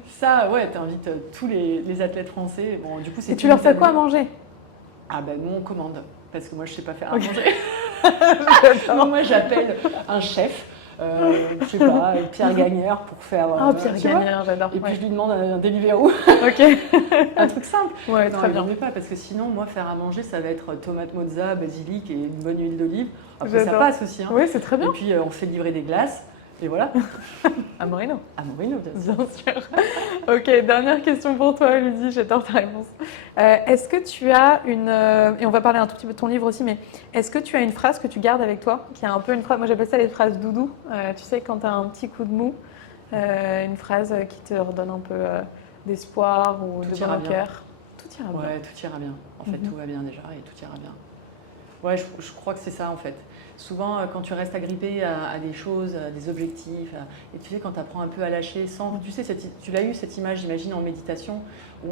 ça, ouais, t'invites tous les athlètes français. Bon, du coup, et tu leur fais quoi à manger? Ah ben nous on commande, parce que moi je sais pas faire à Okay. manger. Moi j'appelle un chef, je sais pas, Pierre Gagnère pour faire. Pierre Gagnère, j'adore. Et puis je lui demande un Deliveroo. Ok. Un truc simple. Ouais, non, très bien. Mais pas, parce que sinon moi faire à manger ça va être tomate mozza, basilic et une bonne huile d'olive. Après ça passe aussi. Hein. Oui, c'est très bien. Et puis on fait livrer des glaces. Et voilà. À Morino. À Morino, bien sûr. Ok, dernière question pour toi, Lydie, j'adore ta réponse. Est-ce que tu as une... et on va parler un tout petit peu de ton livre aussi, mais est-ce que tu as une phrase que tu gardes avec toi, qui est un peu une phrase, moi j'appelle ça les phrases doudou, tu sais, quand tu as un petit coup de mou, une phrase qui te redonne un peu d'espoir ou de bon cœur. Tout ira bien. Ouais, tout ira bien. En fait, tout va bien déjà et tout ira bien. Ouais, je crois que c'est ça en fait. Souvent, quand tu restes agrippé à des choses, à des objectifs, et tu sais, quand tu apprends un peu à lâcher sans... Tu sais, tu l'as eu cette image, j'imagine, en méditation, où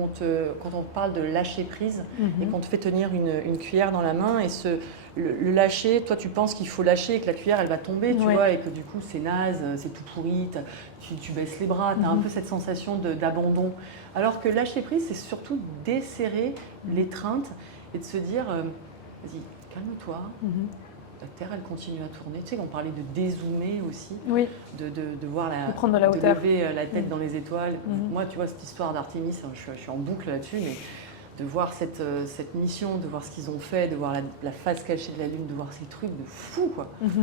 quand on te parle de lâcher prise et qu'on te fait tenir une cuillère dans la main et le lâcher, toi tu penses qu'il faut lâcher et que la cuillère elle va tomber, tu vois, et que du coup c'est naze, c'est tout pourri, tu baisses les bras, tu as un peu cette sensation d'abandon. Alors que lâcher prise, c'est surtout desserrer l'étreinte et de se dire, vas-y, calme-toi. La Terre, elle continue à tourner. Tu sais, on parlait de dézoomer aussi, de voir prendre de la hauteur, de lever la tête dans les étoiles. Moi, tu vois, cette histoire d'Artémis, je suis en boucle là-dessus, mais de voir cette mission, de voir ce qu'ils ont fait, de voir la face cachée de la Lune, de voir ces trucs de fou, quoi. Moi,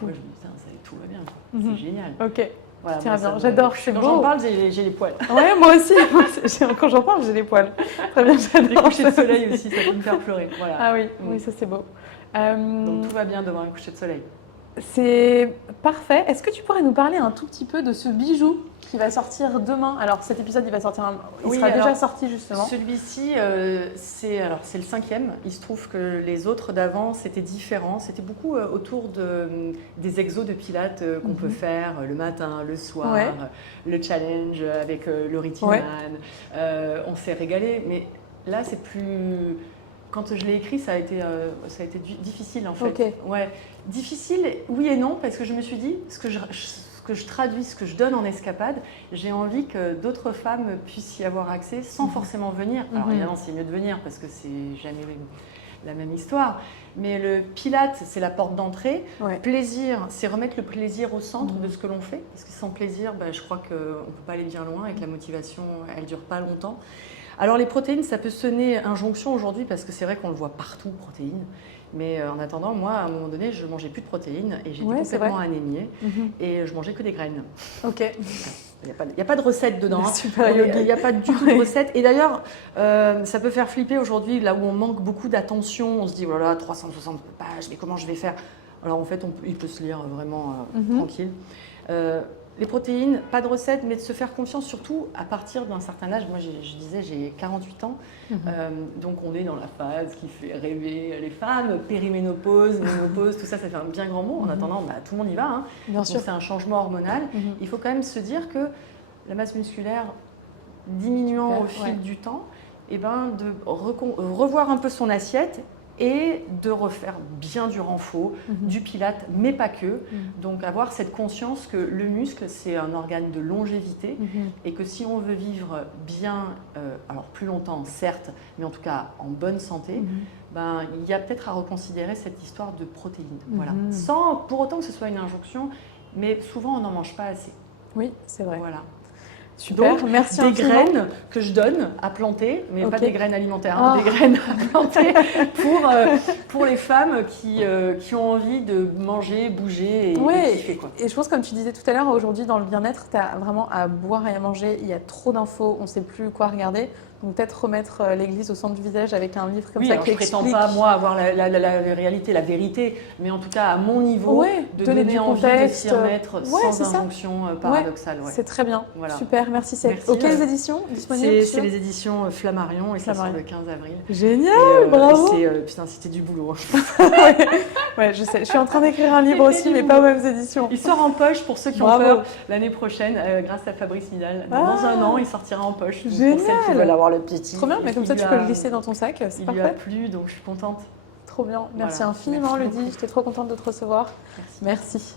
je me dis, putain, tout va bien, quoi. C'est génial. Ok. Voilà, tiens bien, j'adore, c'est beau. Quand j'en parle, j'ai les poils. Ouais, moi aussi. Quand j'en parle, j'ai les poils. Très bien, j'adore. Les couchers de soleil aussi, ça peut me faire pleurer. Voilà. Ah oui, oui, ça c'est beau. Donc tout va bien devant un coucher de soleil. C'est parfait. Est-ce que tu pourrais nous parler un tout petit peu de ce bijou qui va sortir demain? Alors cet épisode, il va sortir, il sera déjà sorti justement. Celui-ci, c'est le 5e. Il se trouve que les autres d'avant, c'était différent. C'était beaucoup autour des exos de pilates qu'on peut faire le matin, le soir, le challenge avec le Ritiman. On s'est régalé, mais là, c'est plus... Quand je l'ai écrit, ça a été difficile en fait. Okay. Ouais, difficile, oui et non, parce que je me suis dit, ce que je traduis, ce que je donne en escapade, j'ai envie que d'autres femmes puissent y avoir accès sans forcément venir. Alors évidemment, c'est mieux de venir parce que c'est jamais la même histoire. Mais le Pilate, c'est la porte d'entrée. Plaisir, c'est remettre le plaisir au centre de ce que l'on fait. Parce que sans plaisir, je crois qu'on ne peut pas aller bien loin et que la motivation, elle ne dure pas longtemps. Alors les protéines, ça peut sonner injonction aujourd'hui parce que c'est vrai qu'on le voit partout, protéines. Mais en attendant, moi, à un moment donné, je ne mangeais plus de protéines et j'étais complètement anémiée et je mangeais que des graines. Ok. Il n'y a pas de recette dedans. Il n'y a pas du tout de recette. Et d'ailleurs, ça peut faire flipper aujourd'hui, là où on manque beaucoup d'attention. On se dit, oh là là, 360 pages, mais comment je vais faire? Alors en fait, il peut se lire vraiment tranquille. Les protéines, pas de recette, mais de se faire confiance, surtout à partir d'un certain âge. Moi, je disais, j'ai 48 ans, donc on est dans la phase qui fait rêver les femmes, périménopause, ménopause, tout ça, ça fait un bien grand mot. En attendant, tout le monde y va. Hein. Bien sûr. Donc c'est un changement hormonal. Il faut quand même se dire que la masse musculaire diminuant au fil du temps, de revoir un peu son assiette et de refaire bien du renfort, du pilate, mais pas que. Donc avoir cette conscience que le muscle, c'est un organe de longévité et que si on veut vivre bien, alors plus longtemps certes, mais en tout cas en bonne santé, il y a peut-être à reconsidérer cette histoire de protéines. Voilà. Sans pour autant que ce soit une injonction, mais souvent on n'en mange pas assez. Oui, c'est vrai. Voilà. Super, donc, merci des graines que je donne à planter, mais pas des graines alimentaires, des graines à planter pour les femmes qui ont envie de manger, bouger et kiffer, quoi. Et je pense, comme tu disais tout à l'heure, aujourd'hui dans le bien-être, tu as vraiment à boire et à manger, il y a trop d'infos, on ne sait plus quoi regarder. Donc peut-être remettre l'église au centre du village avec un livre comme oui, ça alors qui je ne prétends explique. pas, moi, avoir la réalité, la vérité, mais en tout cas, à mon niveau, Ouais, de donner donner du envie contexte. de s'y remettre Ouais, sans c'est ça. injonction paradoxale. Ouais. C'est très bien. Voilà. Super, merci Seth. Merci, Auxquelles éditions disponibles C'est les éditions Flammarion et ça sort Flammarion. le 15 avril. Génial, bravo. Putain, c'était du boulot. Ouais, je sais. Je suis en train d'écrire un livre aussi, mais pas aux mêmes éditions. Il sort en poche pour ceux qui Bravo. ont peur l'année prochaine, grâce à Fabrice Midal. Dans un an, il sortira en poche. Donc, Génial. pour celles qui veulent avoir le petit. Trop bien, mais comme ça tu peux le glisser dans ton sac, c'est Il lui a parfait. plu, donc je suis contente. Trop bien, merci Voilà. infiniment Merci Lydie, j'étais trop contente de te recevoir. Merci.